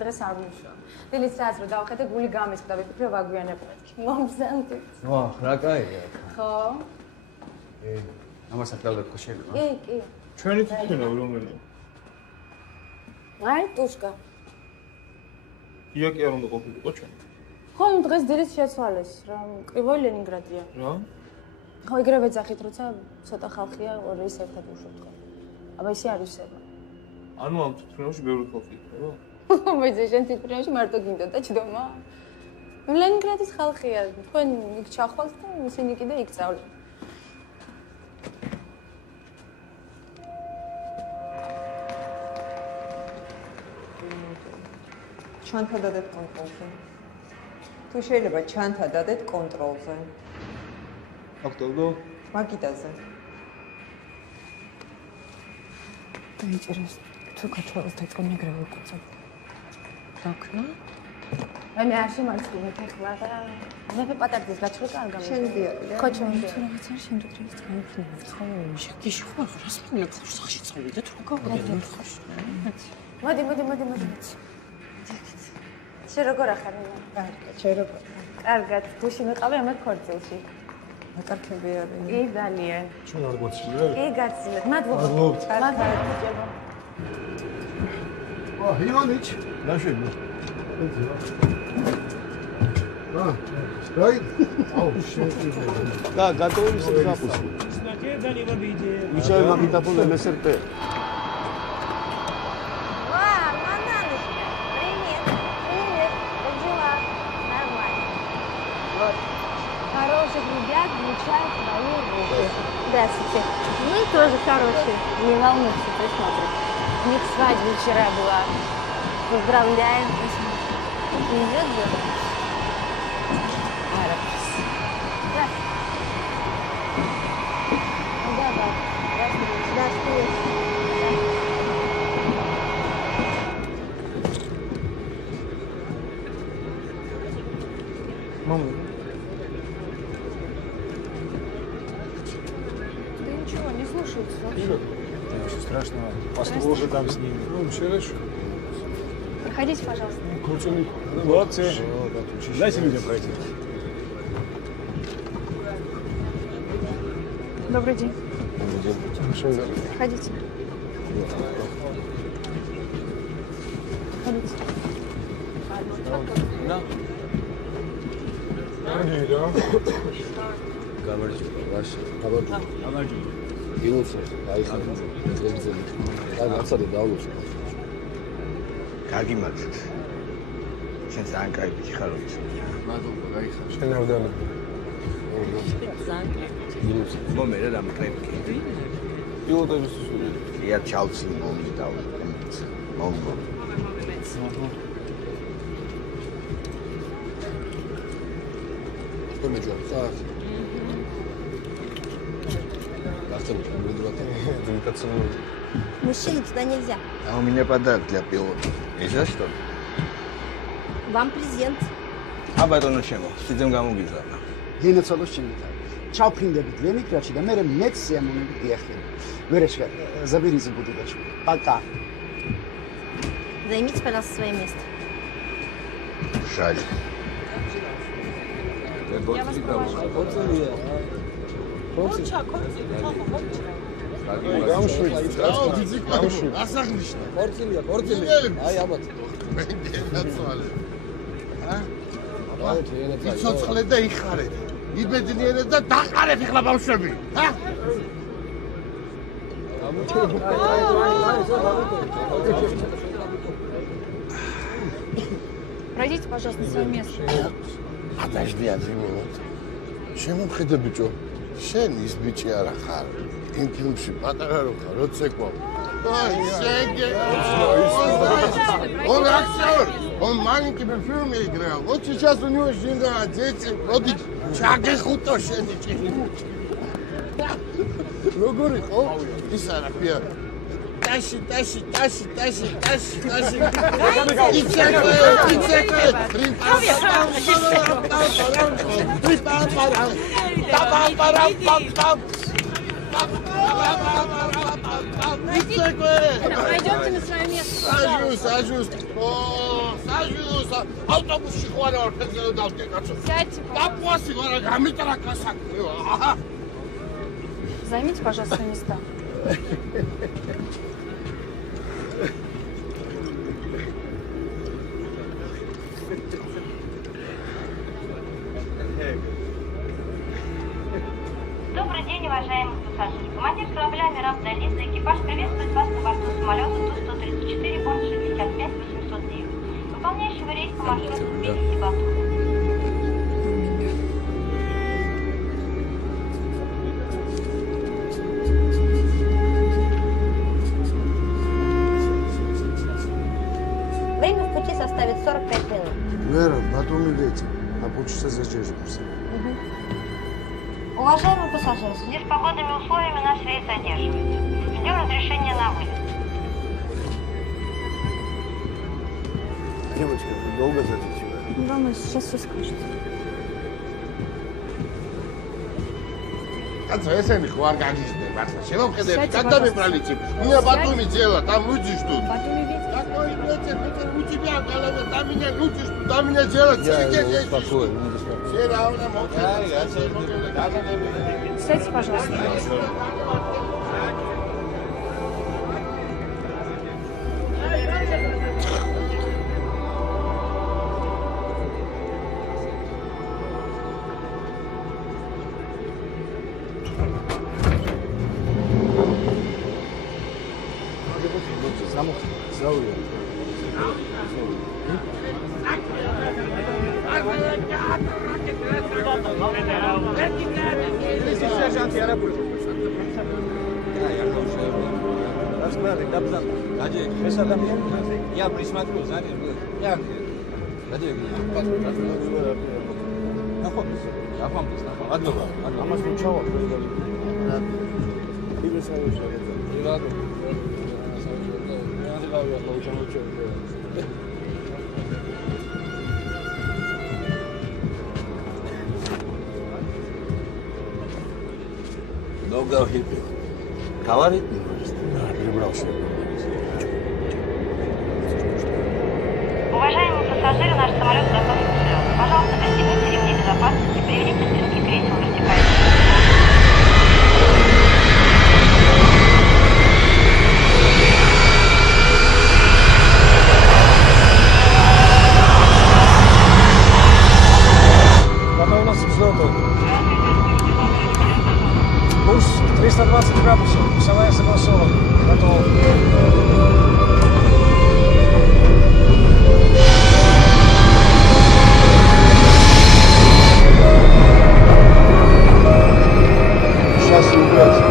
დღეს არ მუშაობ. დილის საათს რო დავხედე გული გამისხდა, ვიფიქრე ვაგვიანებ მეთქი. მომზადდი. ვა, რა კაია. ხო? ამას აკრავდეთ ხო შეიძლება? კი. ჩვენი თვითონა რომელია? აი, ტუშკა. იაკი არ უნდა ყოფილიყო ჩვენი. ხო, იმ დღეს დილის შეცვალეს, რა კრივოი ლენინგრადია. რა? ხო, იგივე ძახით, როცა ცოტა ხალხია, ორი ის ერთად უშობთ. აბა ისე არ ისება. ანუ ამ თვითონაში ბევრი ხალხი იყო? მეძე შენ თვითონაში მარტო გინდა და ჩდომა. ლენინგრადის ხალხია, თქვენ იქ ჩახვალთ და ისინი კიდე იქ წავლენ. ჩანთა დადეთ კონტროლზე. თუ შეიძლება ჩანთა დადეთ კონტროლზე. აქტობდო? მაგიდაზე. დაიჭერეს თუ გაჩვენოს დაწყონეგრე უკუცებ. დაქნა? აი მე არ შემარცხინეთ ახლა და მე პატარდეს გაჩვენა არ გამიგე. შენ დიახ. ხო ჩემი თუ რაღაც არ შენ დროის წაიფნა. ცხოვრება შეგიში ხო რას მოვიდა სახში წავიდეთ რო გავდეთ ხაში. მოდი. შენ როგორ ახარ მე? კარგად, შენ როგორ? კარგად, გუში მეყავი ამათ ქორწილში. აკარქები არის. კი, ძალიან. ჩვენ არ გვაცილებ? კი, გაცილებ. მადლობა. მადლობა. ივანიჩ, ნაშვები. Right? Oh, shit. Da, готовы все к запуску. Включаем магнитофон МСРТ. Хороших ребят включают свои руки. Здравствуйте. Ну, тоже хорошие. Не волнуйтесь, посмотрите. У них свадьба вчера была. Поздравляем. Идет же. Мама. Да ничего, не слушаются вообще. Ничего страшного. Послужи там с ними. Ну, хорошо. Проходите, пожалуйста. Молодцы. Дайте людям пройти. Добрый день. Хорошо, да. Проходите. Проходите. Да. გამარჯობა, ვაში. გამარჯობა. გილოცე, დაიხარე. ძეგლზე. რაღაცა დაულოს. კარგი მართლაც. შენ ძალიან კაი ბიჭი ხარ ის. მადლობა, გაიხარ. შენ არ დანა. გილოცე. მომე რა დამკრები. პილოტების სული. ია ჩალცი მომი დავა. მომო. Мужчине туда нельзя. А у меня подарок для пилота. И за что? Вам презент. А батону чему? Сидим გამოგიზარდა. გენაცვალოს შემიძლია. ჩავფრინდებით ლენინგრადში და მე მეც სიამოვნებით დიახები. ვერეშკა, заберите бутылочку. Пока. Займите, пожалуйста, свое место. Жаль. Я вас провожу. იცოცხლე და იხარე. იბედნიერე და დაყარეთ ახლა ბავშვები. ჰა? Пройдите, пожалуйста, на свое место. Подожди, Азимова. შემომხედე ბიჭო, შენ ის ბიჭი არა ხარ. იმ ფილმში პატარა რო ხარ, როცა ეკვა. აი, შენ გე. ო, აქტიორ! Он маленький фильм играл. Вот сейчас у него жена, дети, вроде чагехуто шеники. Როგორი ხო? ის არა პია. Тащи. Пойдемте на свое место. Сажусь. Сажусь. Автобусში ხო არა ვარ, ფეხზე დავდგე კაცო. Сядьте. Папуаси ვარ, გამიტრაკა საქმე. Займите, пожалуйста, места. Добрый день, уважаемые пассажиры. Командир корабля Мираб Далидзе, экипаж приветствует вас на борту самолета Ту-134, борт 65-809, выполняющего рейс по маршруту Тбилиси-Батуми. Время в пути составит 45 минут. Вера, Батуми летит. На полчаса задержимся. Уважаемые пассажиры, в связи с погодными условиями наш рейс задерживается. Ждем разрешения на вылет. Девочка, долго задерживаешь? Не волнуйся, сейчас все скажет. Кацо, ესენი ხო არ გაგიჟდნენ მართლა. შევამხედეთ, გადამებრალიცი. Меня Батуми дело, там люди ждут. Батуми ведь? Какой ветер, у тебя голова, там меня люди ждут, там меня дело. Сядьте, пожалуйста. Я присмотрю за ним. Я Долго хиппи. Говорит, перебрался. Уважаемые пассажиры, наш самолет готов к взлету. Пожалуйста, пристегните ремни безопасности, приведите спинки кресел в вертикальную. Готовность к взлету. Курс 320 градусов, весовая согласована. Готов. Сейчас убрать.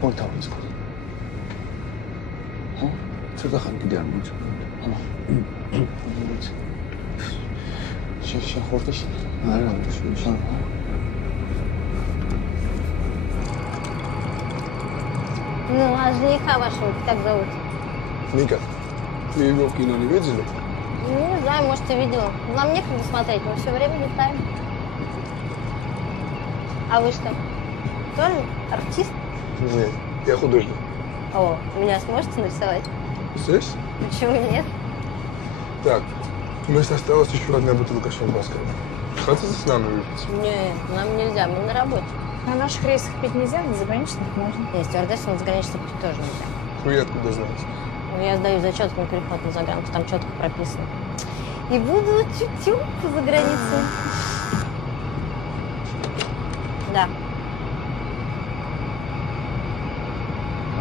მორთავის ხო? ხო? ცოტა ხანი კიდე არ მოიწევ. შენ ხორტეში? არა, შენ. Ну, Ажника вашего, как зовут? Ника. Ты его в кино не видели? Ну, не знаю, может, и видела. Нам некогда смотреть, мы все время летаем. А вы что? Тоже артист? Нет, я художник. О, меня сможете нарисовать? Здесь? Почему нет? Так, вместо осталось еще одна бутылка шампанского. Хотите с нами выпить? Нет, нам нельзя, мы на работе. На наших рейсах пить нельзя, на заграничных можно. Нет, стюардессам на заграничных пить тоже нельзя. Вы откуда знаете? Ну, я сдаю зачет на переход на загранку, там четко прописано. И буду тю-тю за границей. Да.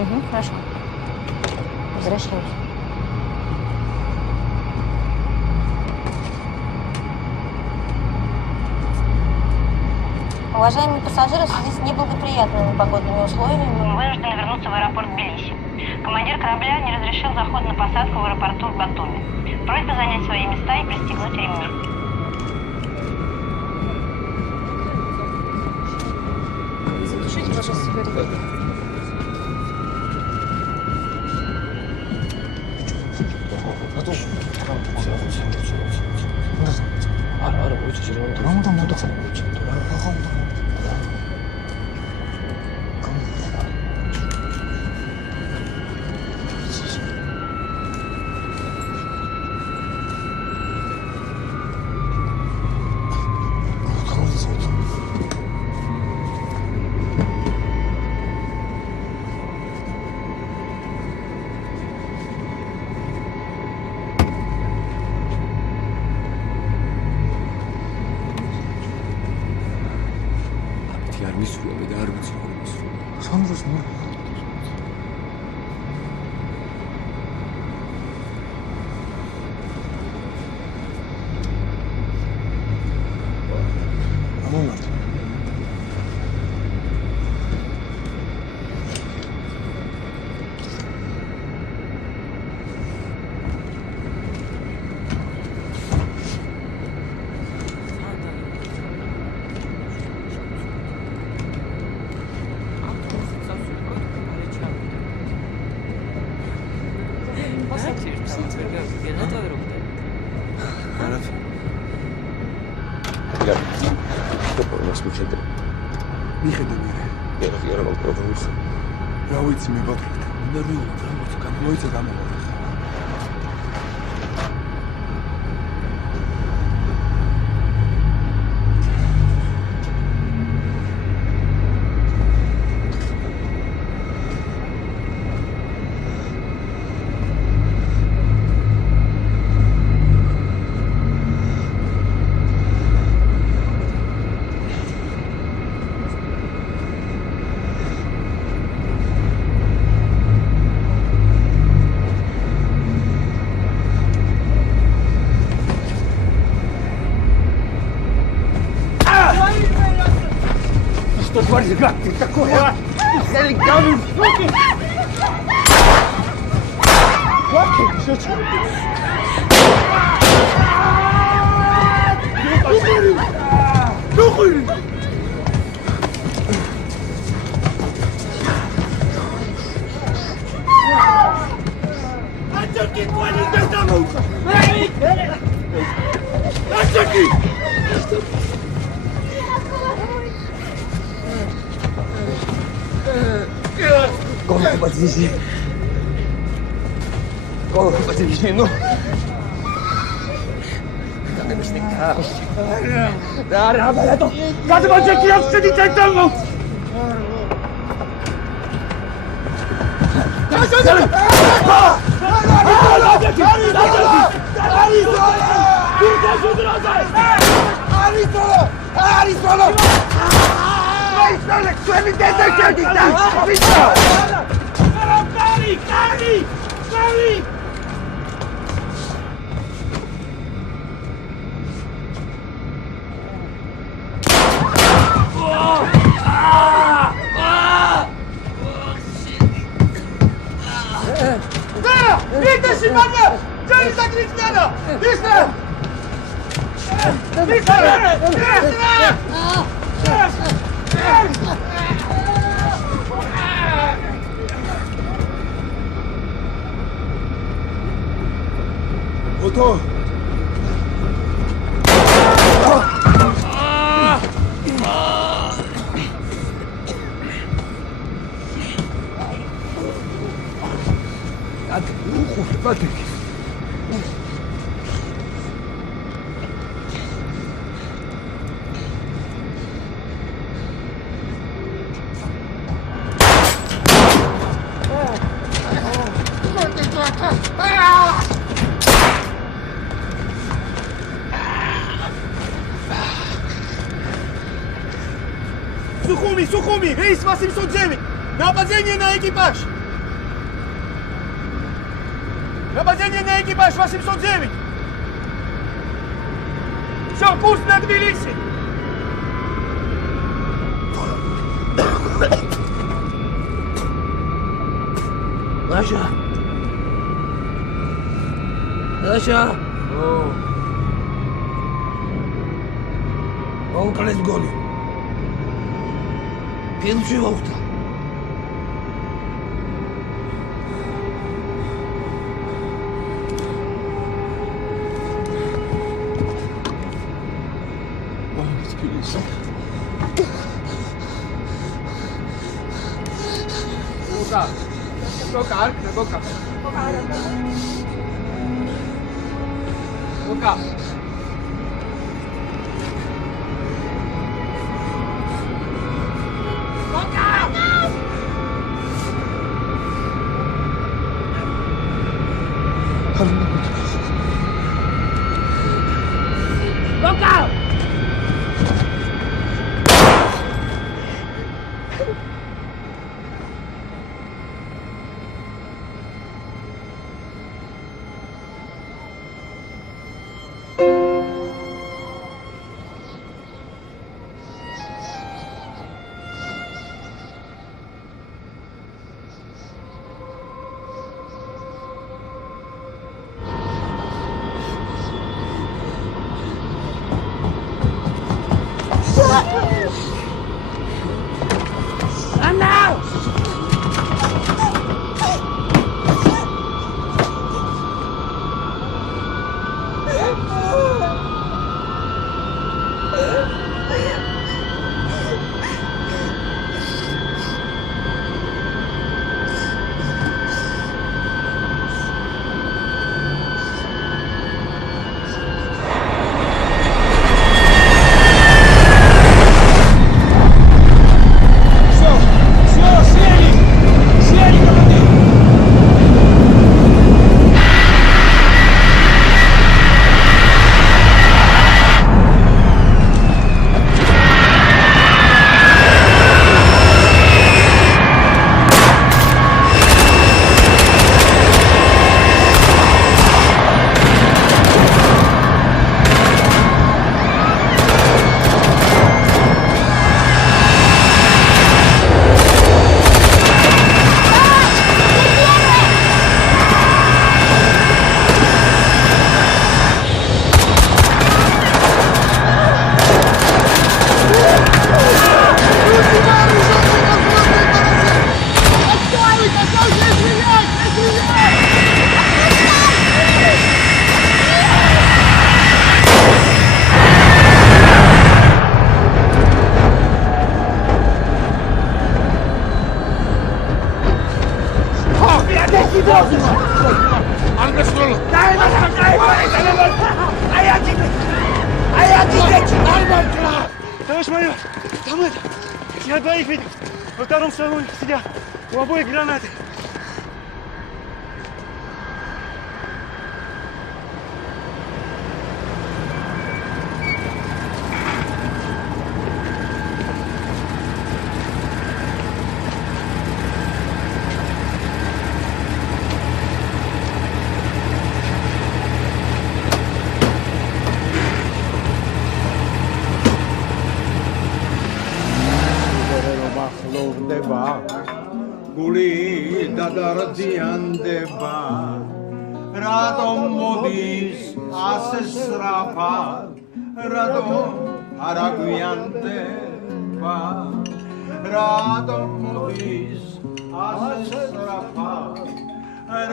Угу, хорошо. Возвращаемся. Уважаемые пассажиры, в связи с неблагоприятными погодными условиями мы вынуждены вернуться в аэропорт Тбилиси. Командир корабля не разрешил заход на посадку в аэропорту в Батуми. Просьба занять свои места и пристегнуть ремни. Затушите, пожалуйста, сигарету. Что творишь, гад ты такой, а? Залегавый, суки! Хватит, шучу! Духуй! Ачаки, твой не достанутся! Ачаки! Голову подвези. Голову подвези, ну. Да, ребята, как вы можете обсудить там? Джей, закрыть надо! Быстро! Ото! Патрик. Сухуми! Рейс 809! Нападение на экипаж! Нападение на экипаж 809! Все, курс на Тбилиси! Наша! Он колес гони. Ფილმში ვოხდა. Лука. Товарищ майор, там это, я двоих видел. Во втором салоне сидят, у обоих гранаты. გული დადარდიანდება რატომ მოდის ასე სწრაფად რატომ არ აგვიანდება რატომ მოდის ასე სწრაფად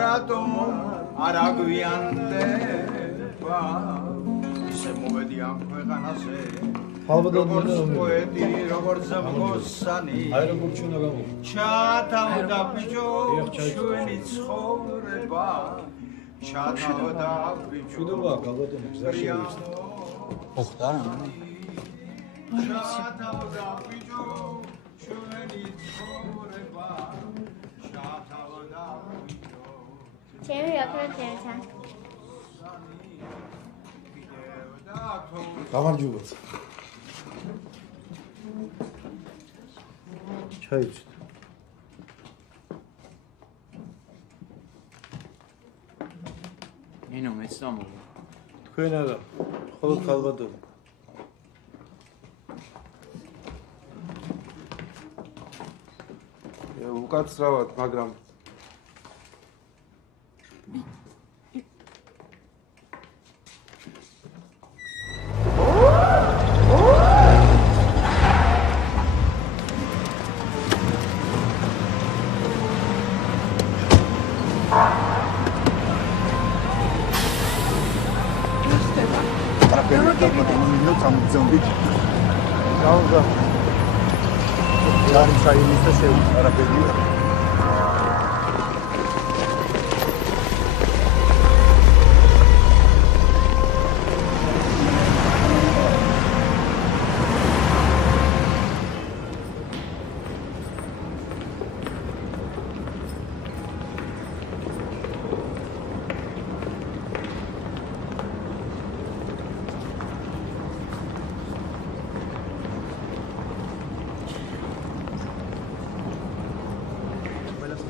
რატომ არ აგვიანდება ისე მოვედი ამ ქვეყანაზე როგორც პოეტი როგორც მგოსანი აი როგორ ჩვენა გამო ჩათავდა ბიჭო ჩვენი ცხოვრება ჩათავდა ბიჭო შედობა გალბატონი გზაში ოხტა ჩათავდა ბიჭო ჩვენი ცხოვრება ჩათავდა ბიჭო ჩემი აკრეფერცა გამარჯობათ. ჩაიჭით. ნინო მეც დამოვა. თქვენ არა, მხოლოდ ხალბატონი. უკაცრავად, მაგრამ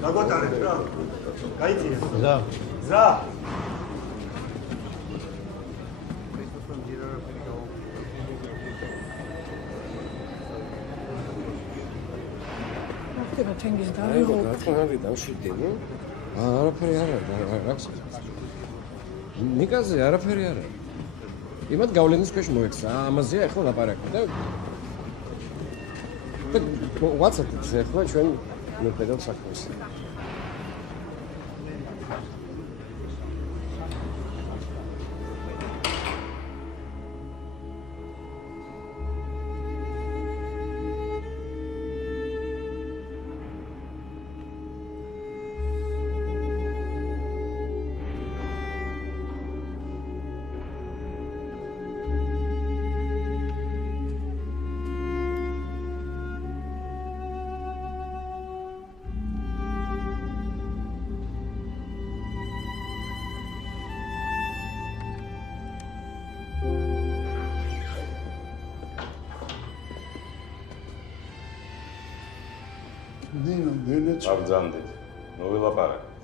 გაგვატარეთ რა. გაიწიეთ. ზა. ზა. ხდება თენგის დაიღო. გაწყნარი დავშვიდე, ნუ? არაფერი არ არის, რა გქონდა? ნიკაზე არაფერი არ არის. იმათ გავლენის ქვეშ მოექცა, ამაზეა ახლა ლაპარაკი და WhatsApp-ზე ახლა ჩვენ მეფედავ საქმეს. ნინო მენეჯ აღძანდით. მოვილაპარაკეთ.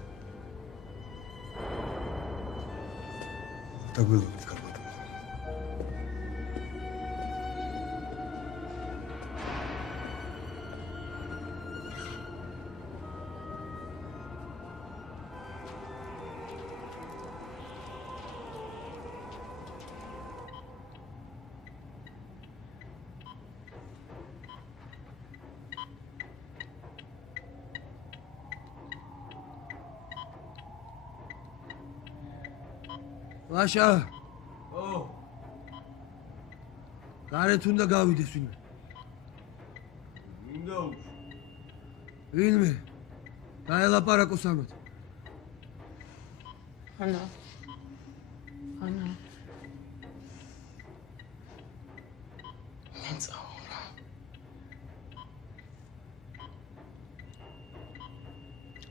დაგველოდით გალბატონი. ლაშა. ო. გარეთ უნდა გავიდეს ვინმე. მინდა ვინმე? გაელაპარაკო სამად. ანა. ანა. მეწაურა.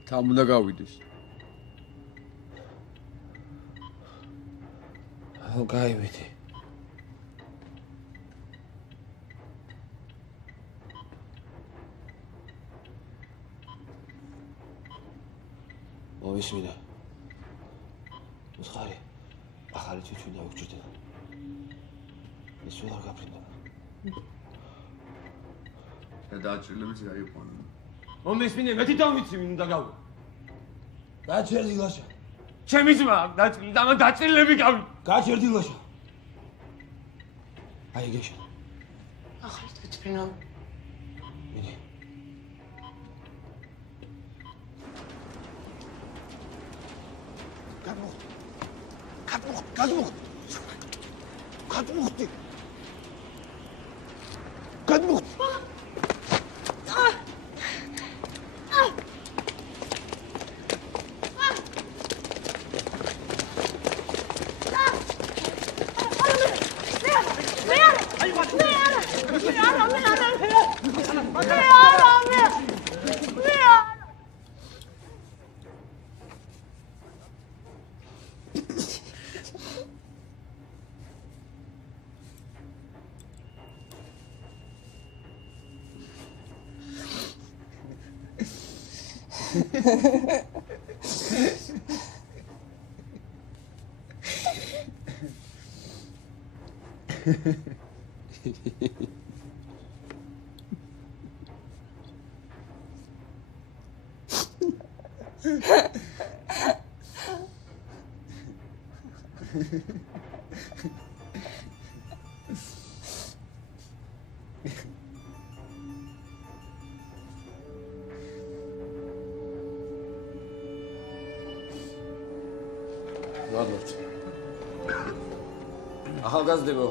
თან უნდა გავიდეს. გაივიდე. მოვისმინე. უცხარი. ახალი თვითონ დაუჭირდება. ეს ვერ გაფრინდება. და დაჭრილებს გაიყვანა. მომისმინე, მე თვითონ ვიცი ვინ უნდა გავი. გაჩერდი ლაშა. ჩემი ძმა დაჭრილი და მან დაჭრილები გავი. გაჩერდი ლაშა. აი გეშა. ახლა თვითფრინავ. მიდი. გადმოხდი. ვადლობთ. ახალგაზრდებო,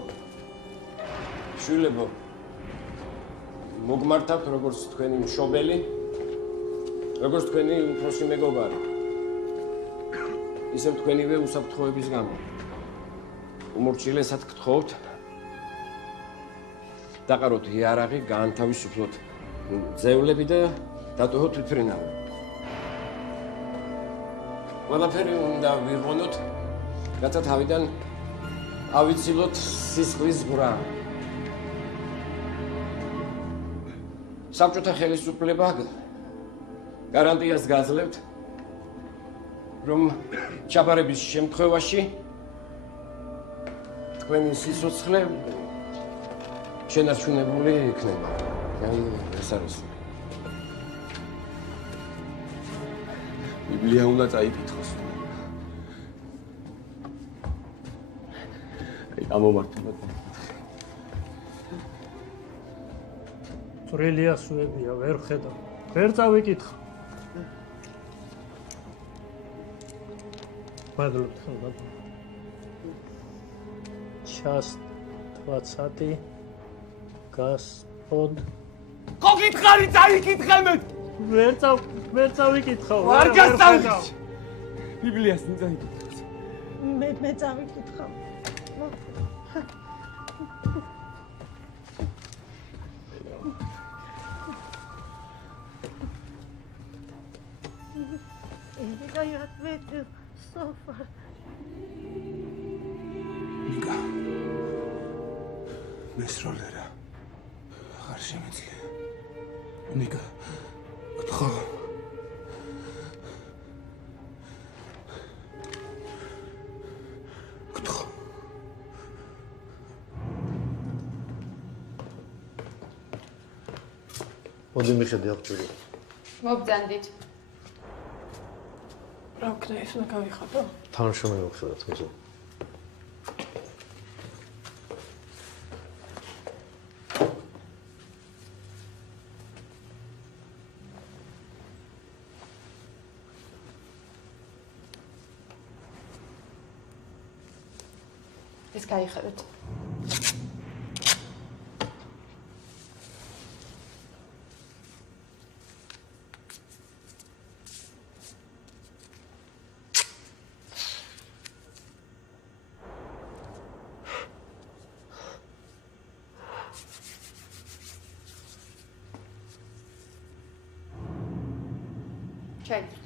შვილებო, მოგმართავთ როგორც თქვენი მშობელი, როგორც თქვენი უფროსი მეგობარი. ისევ თქვენივე უსაფრთხოების გამო. უმორჩილესად გთხოვთ, დაყაროთ იარაღი, გაანთავისუფლოთ ძევლები და დატოვოთ თვითმფრინავი. ყველაფერი უნდა ვიღონოთ, რათა თავიდან ავიცილოთ სისხლის ზღვრა. საბჭოთა ხელისუფლება გარანტიას გაძლევთ, რომ ჩაბარების შემთხვევაში თქვენი სიცოცხლე შენარჩუნებული იქნება. აი, ეს არის. ბიბლია უნდა წაიკითხოს. აი, გამომართება. წვრილია სუებია, ვერ ხედავ. ვერ წავიკითხო. მადლობთ ხელბა. ჩასტვაცატი გასპოდ გოგითხარი წაიკითხე ვერ წავიკითხო. არ გასწავლეს. ბიბლიას ნუ წაიკითხოს. მე წავიკითხო. ნიკა. მესროლერა. აღარ შემეძლია. ნიკა. გთხოვ. გთხოვ. მოდი მიხედი აღჭურვი. მოგძანდით. რა ვქნა ეს უნდა გავიხადო? თანშრომელი ვხსენოთ მისო. ეს გაიხადოთ. ჩაიდრ.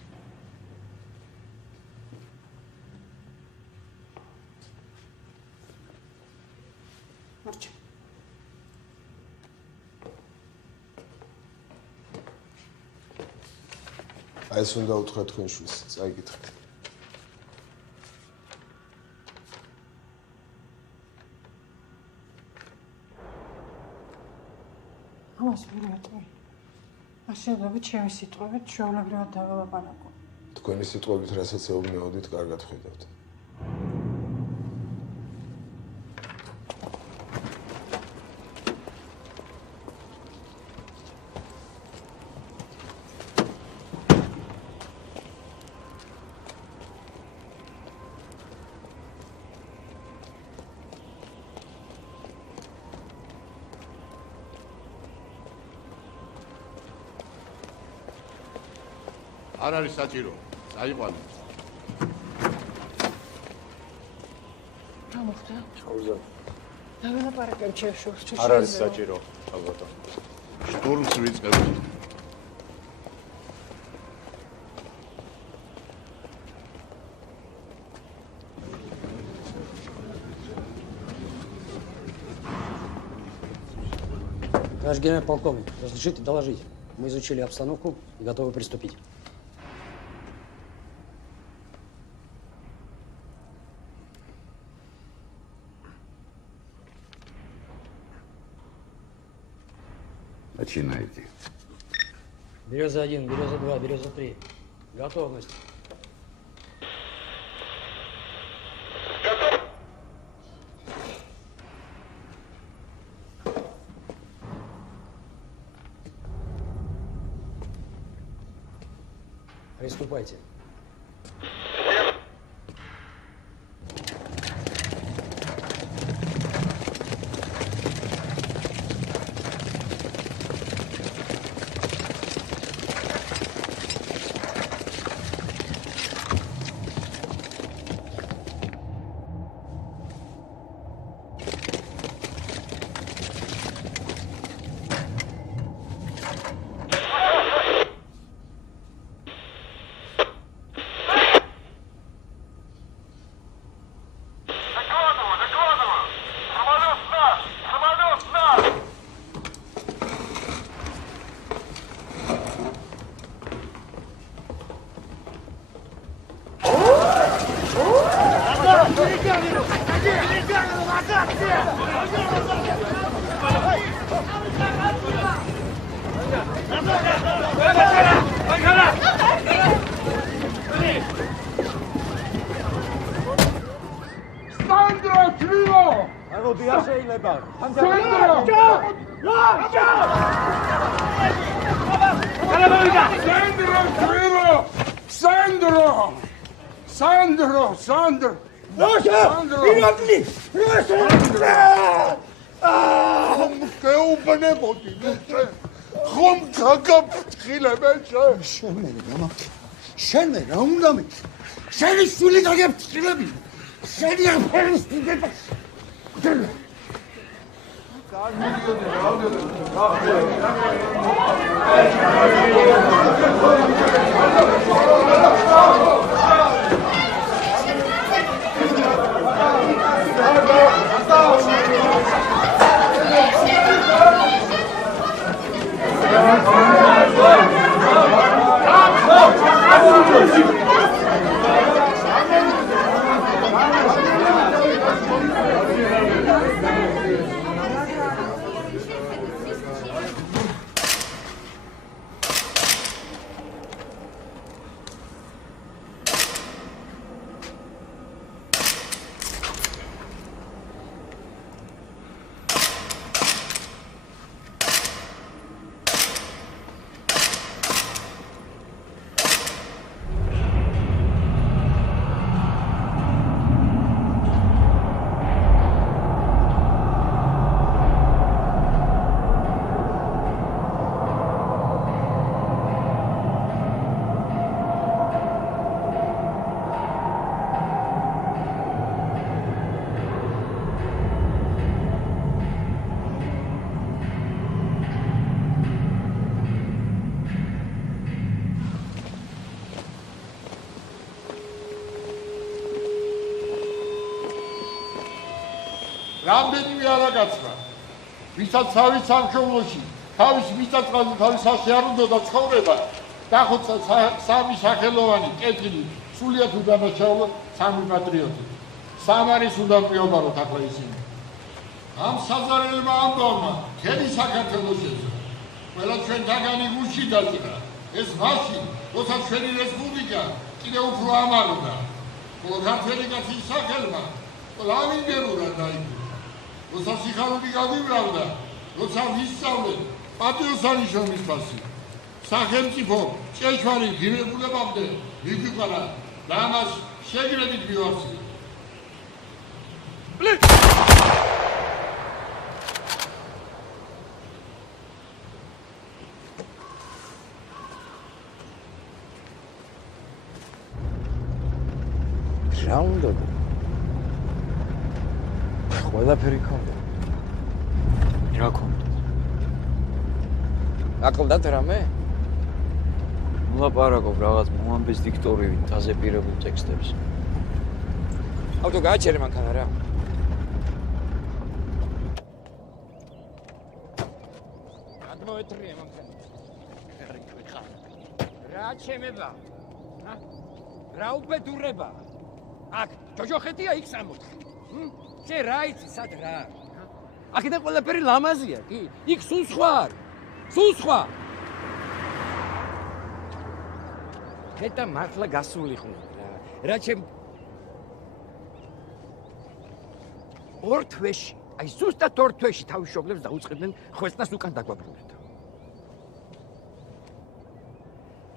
მარჩა. აი ეს უნდა უთხრა თქვენ შვილს, წაიკითხეთ. ამას ვერ ვეტყვი. მაშინ ჩემი სიტყვებით ჩვეულებრივად დაველაპარაკო. თქვენი სიტყვებით რასაც ეუბნეოდით, კარგად ხედავთ. არ არის საჭირო. წაიყვანე. რა მოხდა? შორზე. დაველაპარაკებ შორს. არ არის საჭირო, ალბათ. შტურმს ვიწყებ. Товарищ генерал-полковник, разрешите доложить. Мы изучили обстановку и готовы приступить. Начинайте. Береза 1, береза 2, береза 3. Готовность. Приступайте. შენ რა უნდა მე? შენი შვილი დაგეფრთხილები. შენი აფერისტი. რამდენიმე არაგაცხრა, ვისაც თავის სამშობლოში, თავის მიწა-წყალზე, თავის სახში არ უნდოდა ცხოვრება, დახოცა სამი სახელოვანი კეთილი, სულიად უდანაშაულო სამი პატრიოტი. სამარის უნდა მიობაროთ ახლა ისინი. ამ საზარელმა ამბავმა მთელი საქართველოს შეძლო. ყველა ჩვენთაგანი გულში დაჭრა. ეს მაშინ, როცა ჩვენი რესპუბლიკა კიდევ უფრო ამარდა. ხოლო ქართველი კაცის სახელმა ლავინდერურად დაიწყო. როცა სიხარული გავიბრალდა, როცა ვისწავლეთ პატრიოტიზმის ფასი. სახელმწიფო ჭეშმარიტ ღირებულებამდე მიგვიყვარა და ამას შეგრებით მივახციეთ. რა უნდა? ყველაფერი ქონდა. რა ქონდა? აკლდათ რამე? ლაპარაკობ რაღაც მომამბეს დიქტორივით დაზეპირებულ ტექსტებს. ავტო გააჩერე მანქანა რა. გადმოეთრიე მანქანა. რა ჩემება? რა უბედურება? აქ ჯოჯოხეთია იქ 60. შე რა იცი სად რა? აქედან ყველაფერი ლამაზია კი? იქ სულ სხვა არის. სულ სხვა. ეტა მართლა გასულიყო რა ჩემ ორ თვეში, აი ზუსტად ორ თვეში თავის შობლებს დაუწყებდნენ ხვესნას უკან დაგვაბრუნეთ.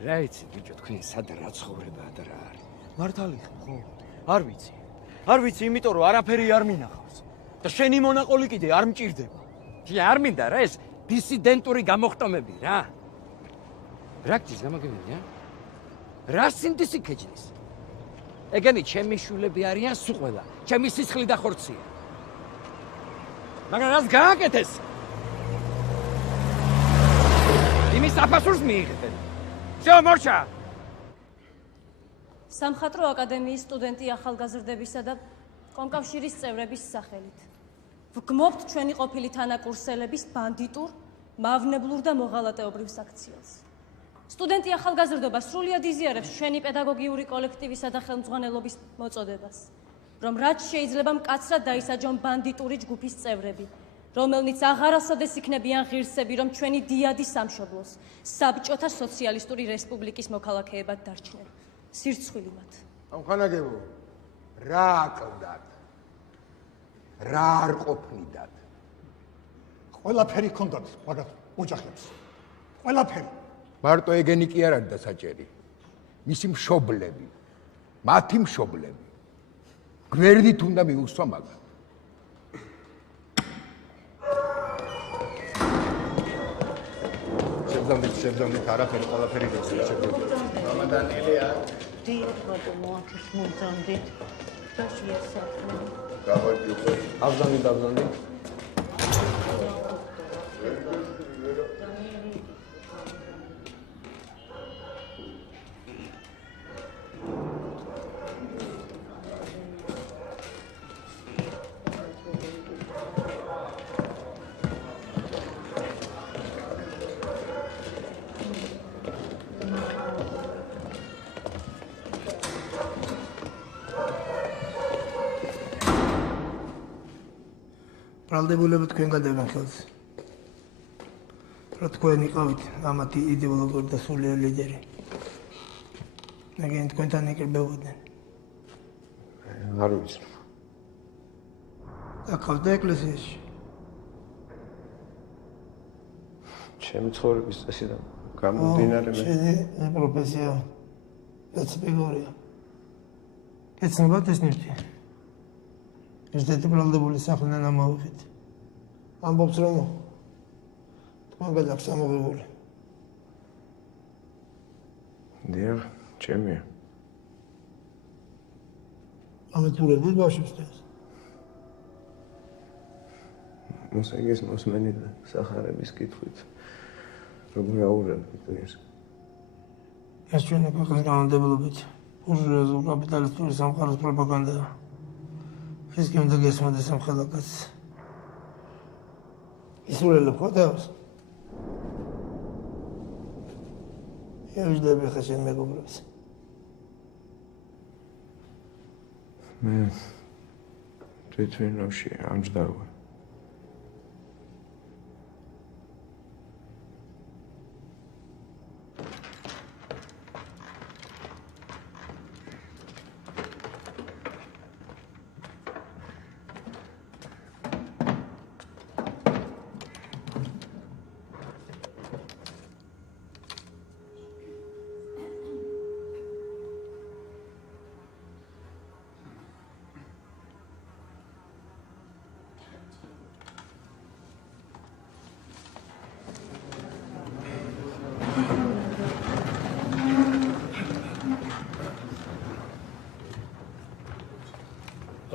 რა იცი ბიჭო თქვენ სად რა ცხოვრებაა და რა არის? მართალი ხო? არ ვიცი. არ ვიცი, იმიტომ რომ არაფერი არ მინახავს. და შენი მონაყოლი კიდე არ მჭირდება. კი არ მინდა რა ეს დისიდენტური გამოხტომები რა. რა გძის გამაგებია? რა სინდისი ქეჯნის? ეგენი ჩემი შვილები არიან სულ ყველა. ჩემი სისხლი და ხორცია. მაგრამ რას გააკეთეს? იმის აფასურს მიიღებენ. всё, მორჩა. სამხატვრო აკადემიის სტუდენტი ახალგაზრდებისა და კომკავშირის წევრების სახელით. ვგმობთ ჩვენი ყოფილი თანაკურსელების ბანდიტურ, მავნებლურ და მოღალატეობრივ აქციას. სტუდენტი ახალგაზრდობა სრულიად იზიარებს ჩვენი პედაგოგიური კოლექტივისა და ხელმძღვანელობის მოწოდებას, რომ რაც შეიძლება მკაცრად დაისაჯონ ბანდიტური ჯგუფის წევრები, რომელნიც აღარასოდეს იქნებიან ღირსები, რომ ჩვენი დიადი სამშობლოს, საბჭოთა სოციალისტური რესპუბლიკის მოქალაქეებად დარჩნენ. სირცხვილი მათ. ამხანაგებო, რა აკლდათ? რა არ ყოფნიდათ? ყველაფერი ქონდათ მაგათ ოჯახებს. ყველაფერი. მარტო ეგენი კი არ არის დასაჭერი. მისი მშობლები, მათი მშობლები. გვერდით უნდა მიუსვა მაგათ. შევძამდით, არაფერი, ყველაფერი გეცეთ, შევძამდით. მამა დანიელია. დიახ, ბატონო, აქ მომძამდით. და შეასახმე. გავარჯობ. ავზანდი. ბრალდებულები თქვენ გადაგან ხელს. რა თქვენ იყავით ამათი იდეოლოგიური და სულიერი ლიდერი. ნაგენ თქვენთან იკრიბებოდნენ. არ ვიცი. და ყავდა ეკლესიაში. ჩემი ცხოვრების წესიდან გამომდინარე მე. შენი პროფესია ეცბეგორია. ეცნობათ ეს ნივთი. ერთ-ერთი ბრალდებული სახლიდან ამოვიხით. ამბობს რომ თქვენ გადაქვს ამოღებული. დიახ, ჩემია. ამეთურებდით ბავშვებს დღეს. მოსაგეს მოსმენი და სახარების კითხვით. როგორ აურევთ ეს? ეს ჩვენი ქვეყნის განმავლობით ბურჟუაზიული კაპიტალისტური სამყაროს პროპაგანდაა. ეს კი უნდა გესმოდეს ამ ხელაკაც. ისურელებ ხო თავს? ევიჯდები ხა შენ მეგობრებს. მე თვითონავში ამჯდარვა.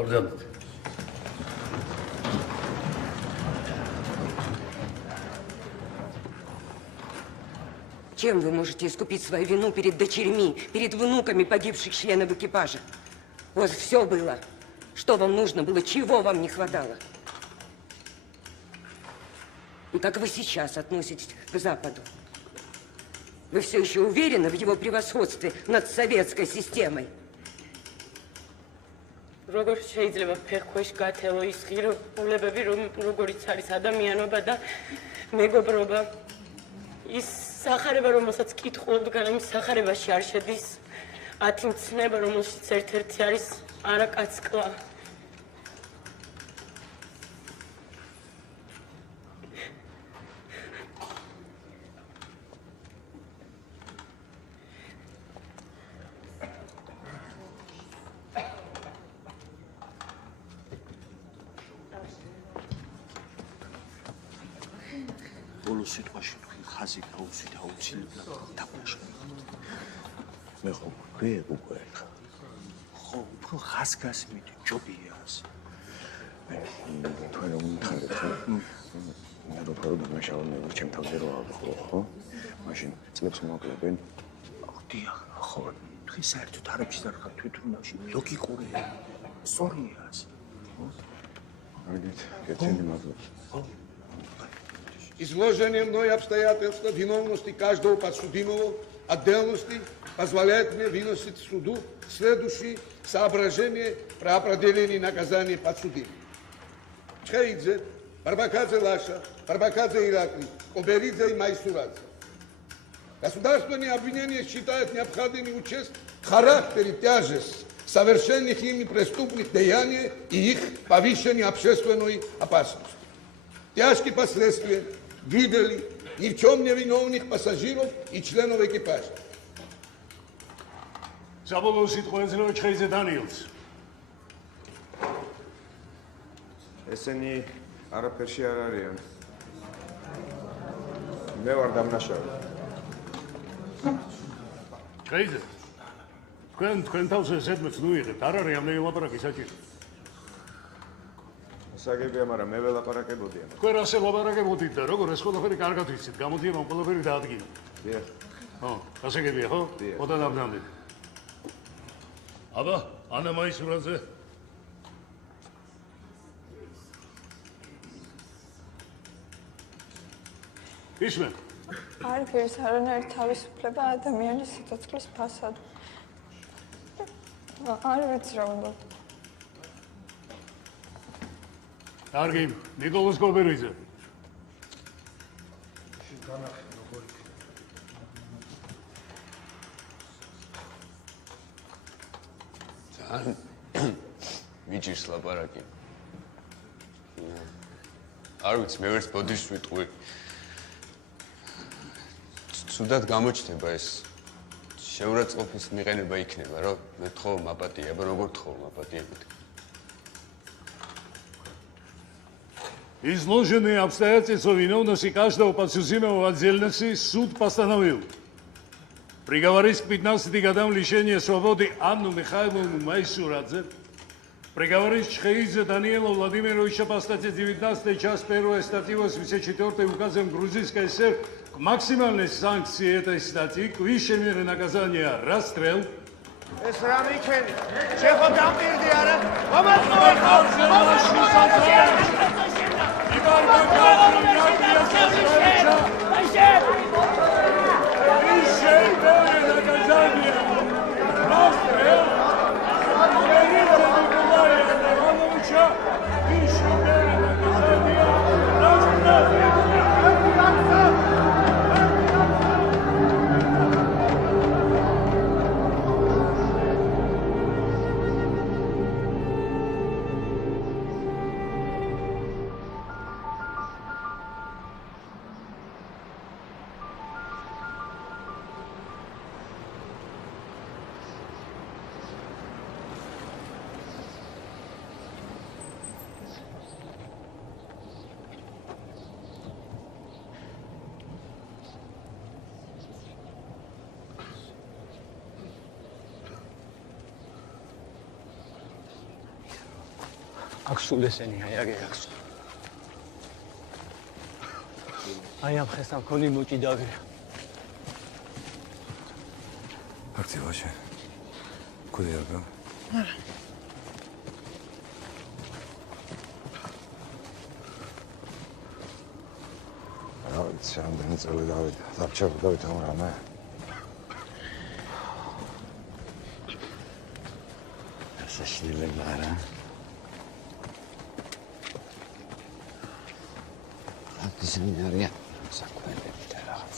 Абзалдეთ. Чем вы можете искупить свою вину перед дочерьми, перед внуками погибших членов экипажа? У вас все было. Что вам нужно было, чего вам не хватало? И как вы сейчас относитесь к Западу? Вы все еще уверены в его превосходстве над советской системой? როგორ შეიძლება ფეხქვეშ გათელო ის ღირებულებები, როგორიც არის ადამიანობა და მეგობრობა, ის სახარება, რომელსაც კითხულობდგან იმ სახარებაში არ შედის 10 მცნება, რომელშიც ერთ-ერთი არის არაკაცკლა. ბოლო სიტყვაში თქვი ხაზი გაუცი და აუცილებლად დაბაშა. მე ხო უკვე ხა. ხო, უფრო ხაზგას მიდი, ჯობიას. მე თქვენ მომხარეთ, ხო? მე რო დამაშავე ჩემ თავზე რო ავხო, ხო? მაშინ წლებს მოკლებენ. დიახ, ხო. თქვი საერთოდ არაფერს არ ხარ თვითონაში. ლოგიკურია. სწორიას. აგეთ, კეთილი მადლობა. ხო. Изложение мной обстоятельства виновности каждого подсудимого отдельности позволяет мне выносить суду следующие соображения про определение наказания подсудимых. Чхеидзе, Барбакадзе Лаша, Барбакадзе Ираклий, Оберидзе и Майсурадзе. Государственное обвинение считает необходимым учесть характер и тяжесть совершенных ими преступных деяний и их повышение общественной опасности. Тяжкие последствия гибели ни в чем не виновных пассажиров и членов экипажа. საბოლოო სიტყვაზე რო ჩხეიძე დანიელს. ესენი არაფერში არ არიან. მე ვარ დამნაშავე. ჩხეიძე. თქვენ თავს ესეთმეც ნუიღებთ, არ არის ამ ლაპარაკი საჭირო. საგებია, მაგრამ მე ველაპარაკებოდი ამას. თქვენ ასე ლაპარაკებოდით და როგორ ეს ყველაფერი კარგად ვიცით, გამოდიება ამ ყველაფერი დაადგინა. დიახ. ხო, ასე გებია, ხო? ოდან აბნამდე. აბა, ანა მაისურაძე. ისმენ. არ გეს არანაირ თავისუფლება ადამიანის სიცოცხლის ფასად. არ ვიცი რა უნდა. კარგი, ნიკოლოზ კობერიძე. მიჭირს ლაპარაკი. არ ვიცი, მე ვერც ბოდიშს ვიტყვი. ცუდად გამოჩნდება ეს შეურაცხყოფის მიყენება იქნება, რომ მე თხოვ მაპატიება, როგორ თხოვ მაპატიებით. Изложенные обстоятельства виновности каждого подсудимого в отдельности суд постановил приговорить к 15 годам лишения свободы Анну Михайловну Майсурадзе, приговорить Чхеидзе Даниила Владимировича по статье 19, часть 1 статьи 84 указом Грузинской ССР к максимальной санкции этой статьи, к высшей мере наказания расстрел. ეს რა მიქენი? შეხო დამპირდი არა? მომაწყო აქ სულ ესენი აიაგე აქვს. აი ამ ხეს ამ ქონი მოჭი დაგრია. Акти вообще. Куда я был? Რამდენი წელი დავიდა. დარჩება დავით ამ რამე. Საშინელი მარა. ისინი არიან საქმეები და რაღაც.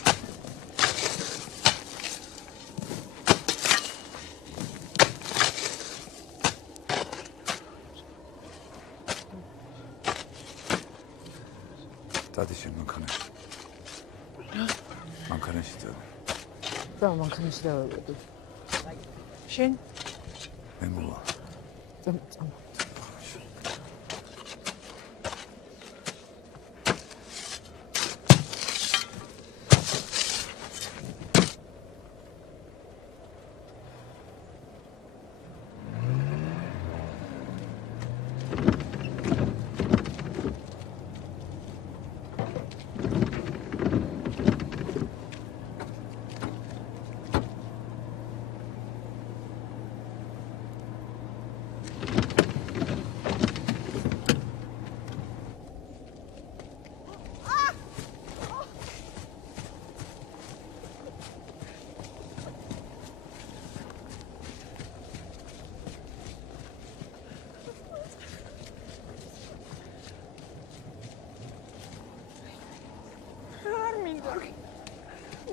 დადი შენ მანქანაში. მანქანაში წავ. რა მანქანაში დავედი? შენ? მე მოვა. წამ.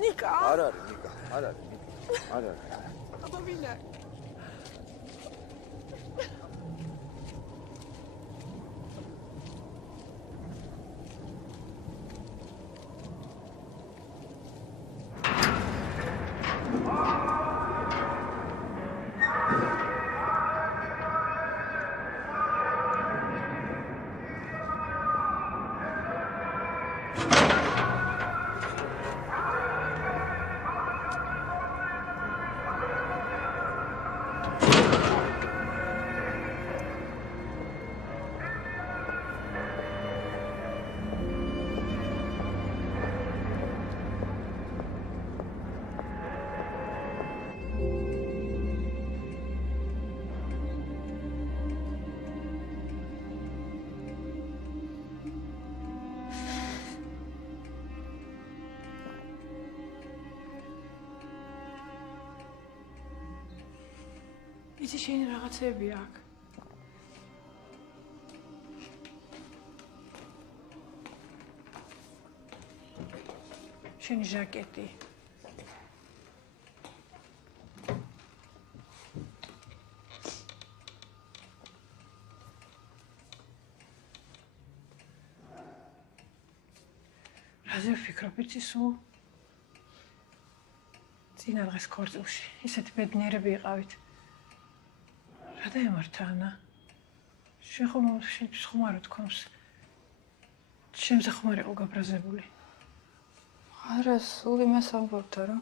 ნიკა. არ არის ნიკა, არ არის ნიკა. არ არის. აბა ვინ არის? იცი შენი რაღაცები აქ. შენი ჟაკეტი. რაზე ვფიქრობ, იცი სულ? წინა დღეს ქორწილში ისეთი ბედნიერები იყავით. რა დაემართა ანა? შენ ხომ შენთვის ხომარო თქონს? შენზე ხომ არ იყო გაბრაზებული? არა, სულ იმას ამბობდა, რომ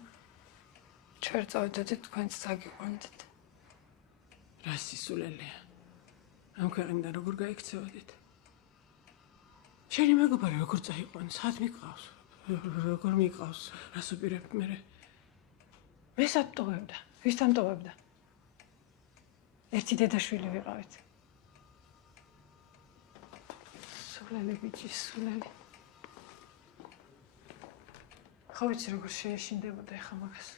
ჩვენ წავედით და თქვენც დაგიყვანდით. რა სისულელეა. ამ ქვეყნიდან როგორ გაიქცევოდით? შენი მეგობარი როგორ წაიყვანს? სად მიყავს? როგორ მიყავს? რას უპირებ მე? მე სად ტოვებდა? ვისთან ტოვებდა? ერთი დედაშვილი ვიყავით. სულელი ბიჭი, სულელი. ხო ვიცი როგორ შეეშინდებოდა ეხა მაგას.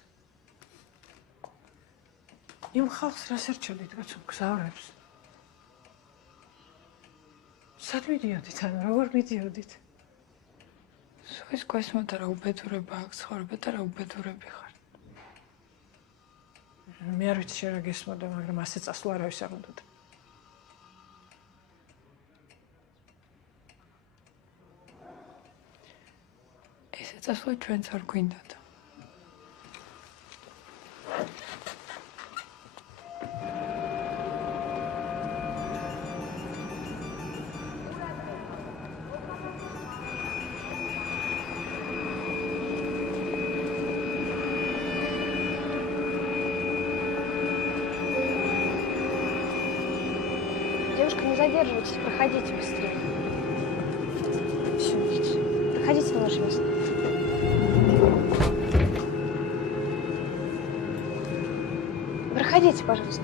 იმ ხალხს რას ერჩევდით, კაცო, გზავრებს? სად მიდიოდით, ანუ როგორ მიდიოდით? სულ გვესმოდა რა უბედურება აქვს ცხოვრება და რა უბედურები ხარ. მე არ ვიცი შენ რა გესმოდა, მაგრამ ასე წასვლა არავის არ უნდოდა. ესე წასვლა ჩვენც არ გვინდოდა. Немножко не задерживайтесь, проходите быстрее. Все, проходите на ваше место. Проходите, пожалуйста.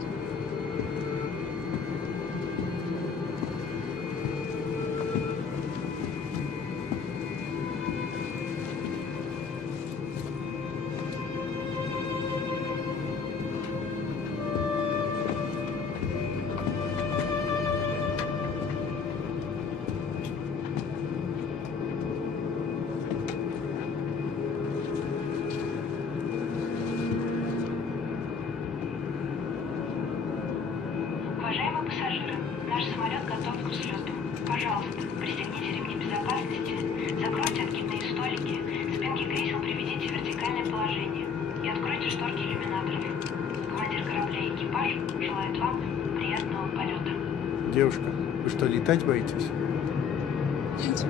Уважаемые пассажиры, наш самолет готов к взлету. Пожалуйста, пристегните ремни безопасности, закройте откидные столики, спинки кресел приведите в вертикальное положение и откройте шторки иллюминаторов. Командир корабля и экипаж желает вам приятного полета. Девушка, вы что, летать боитесь? Нет.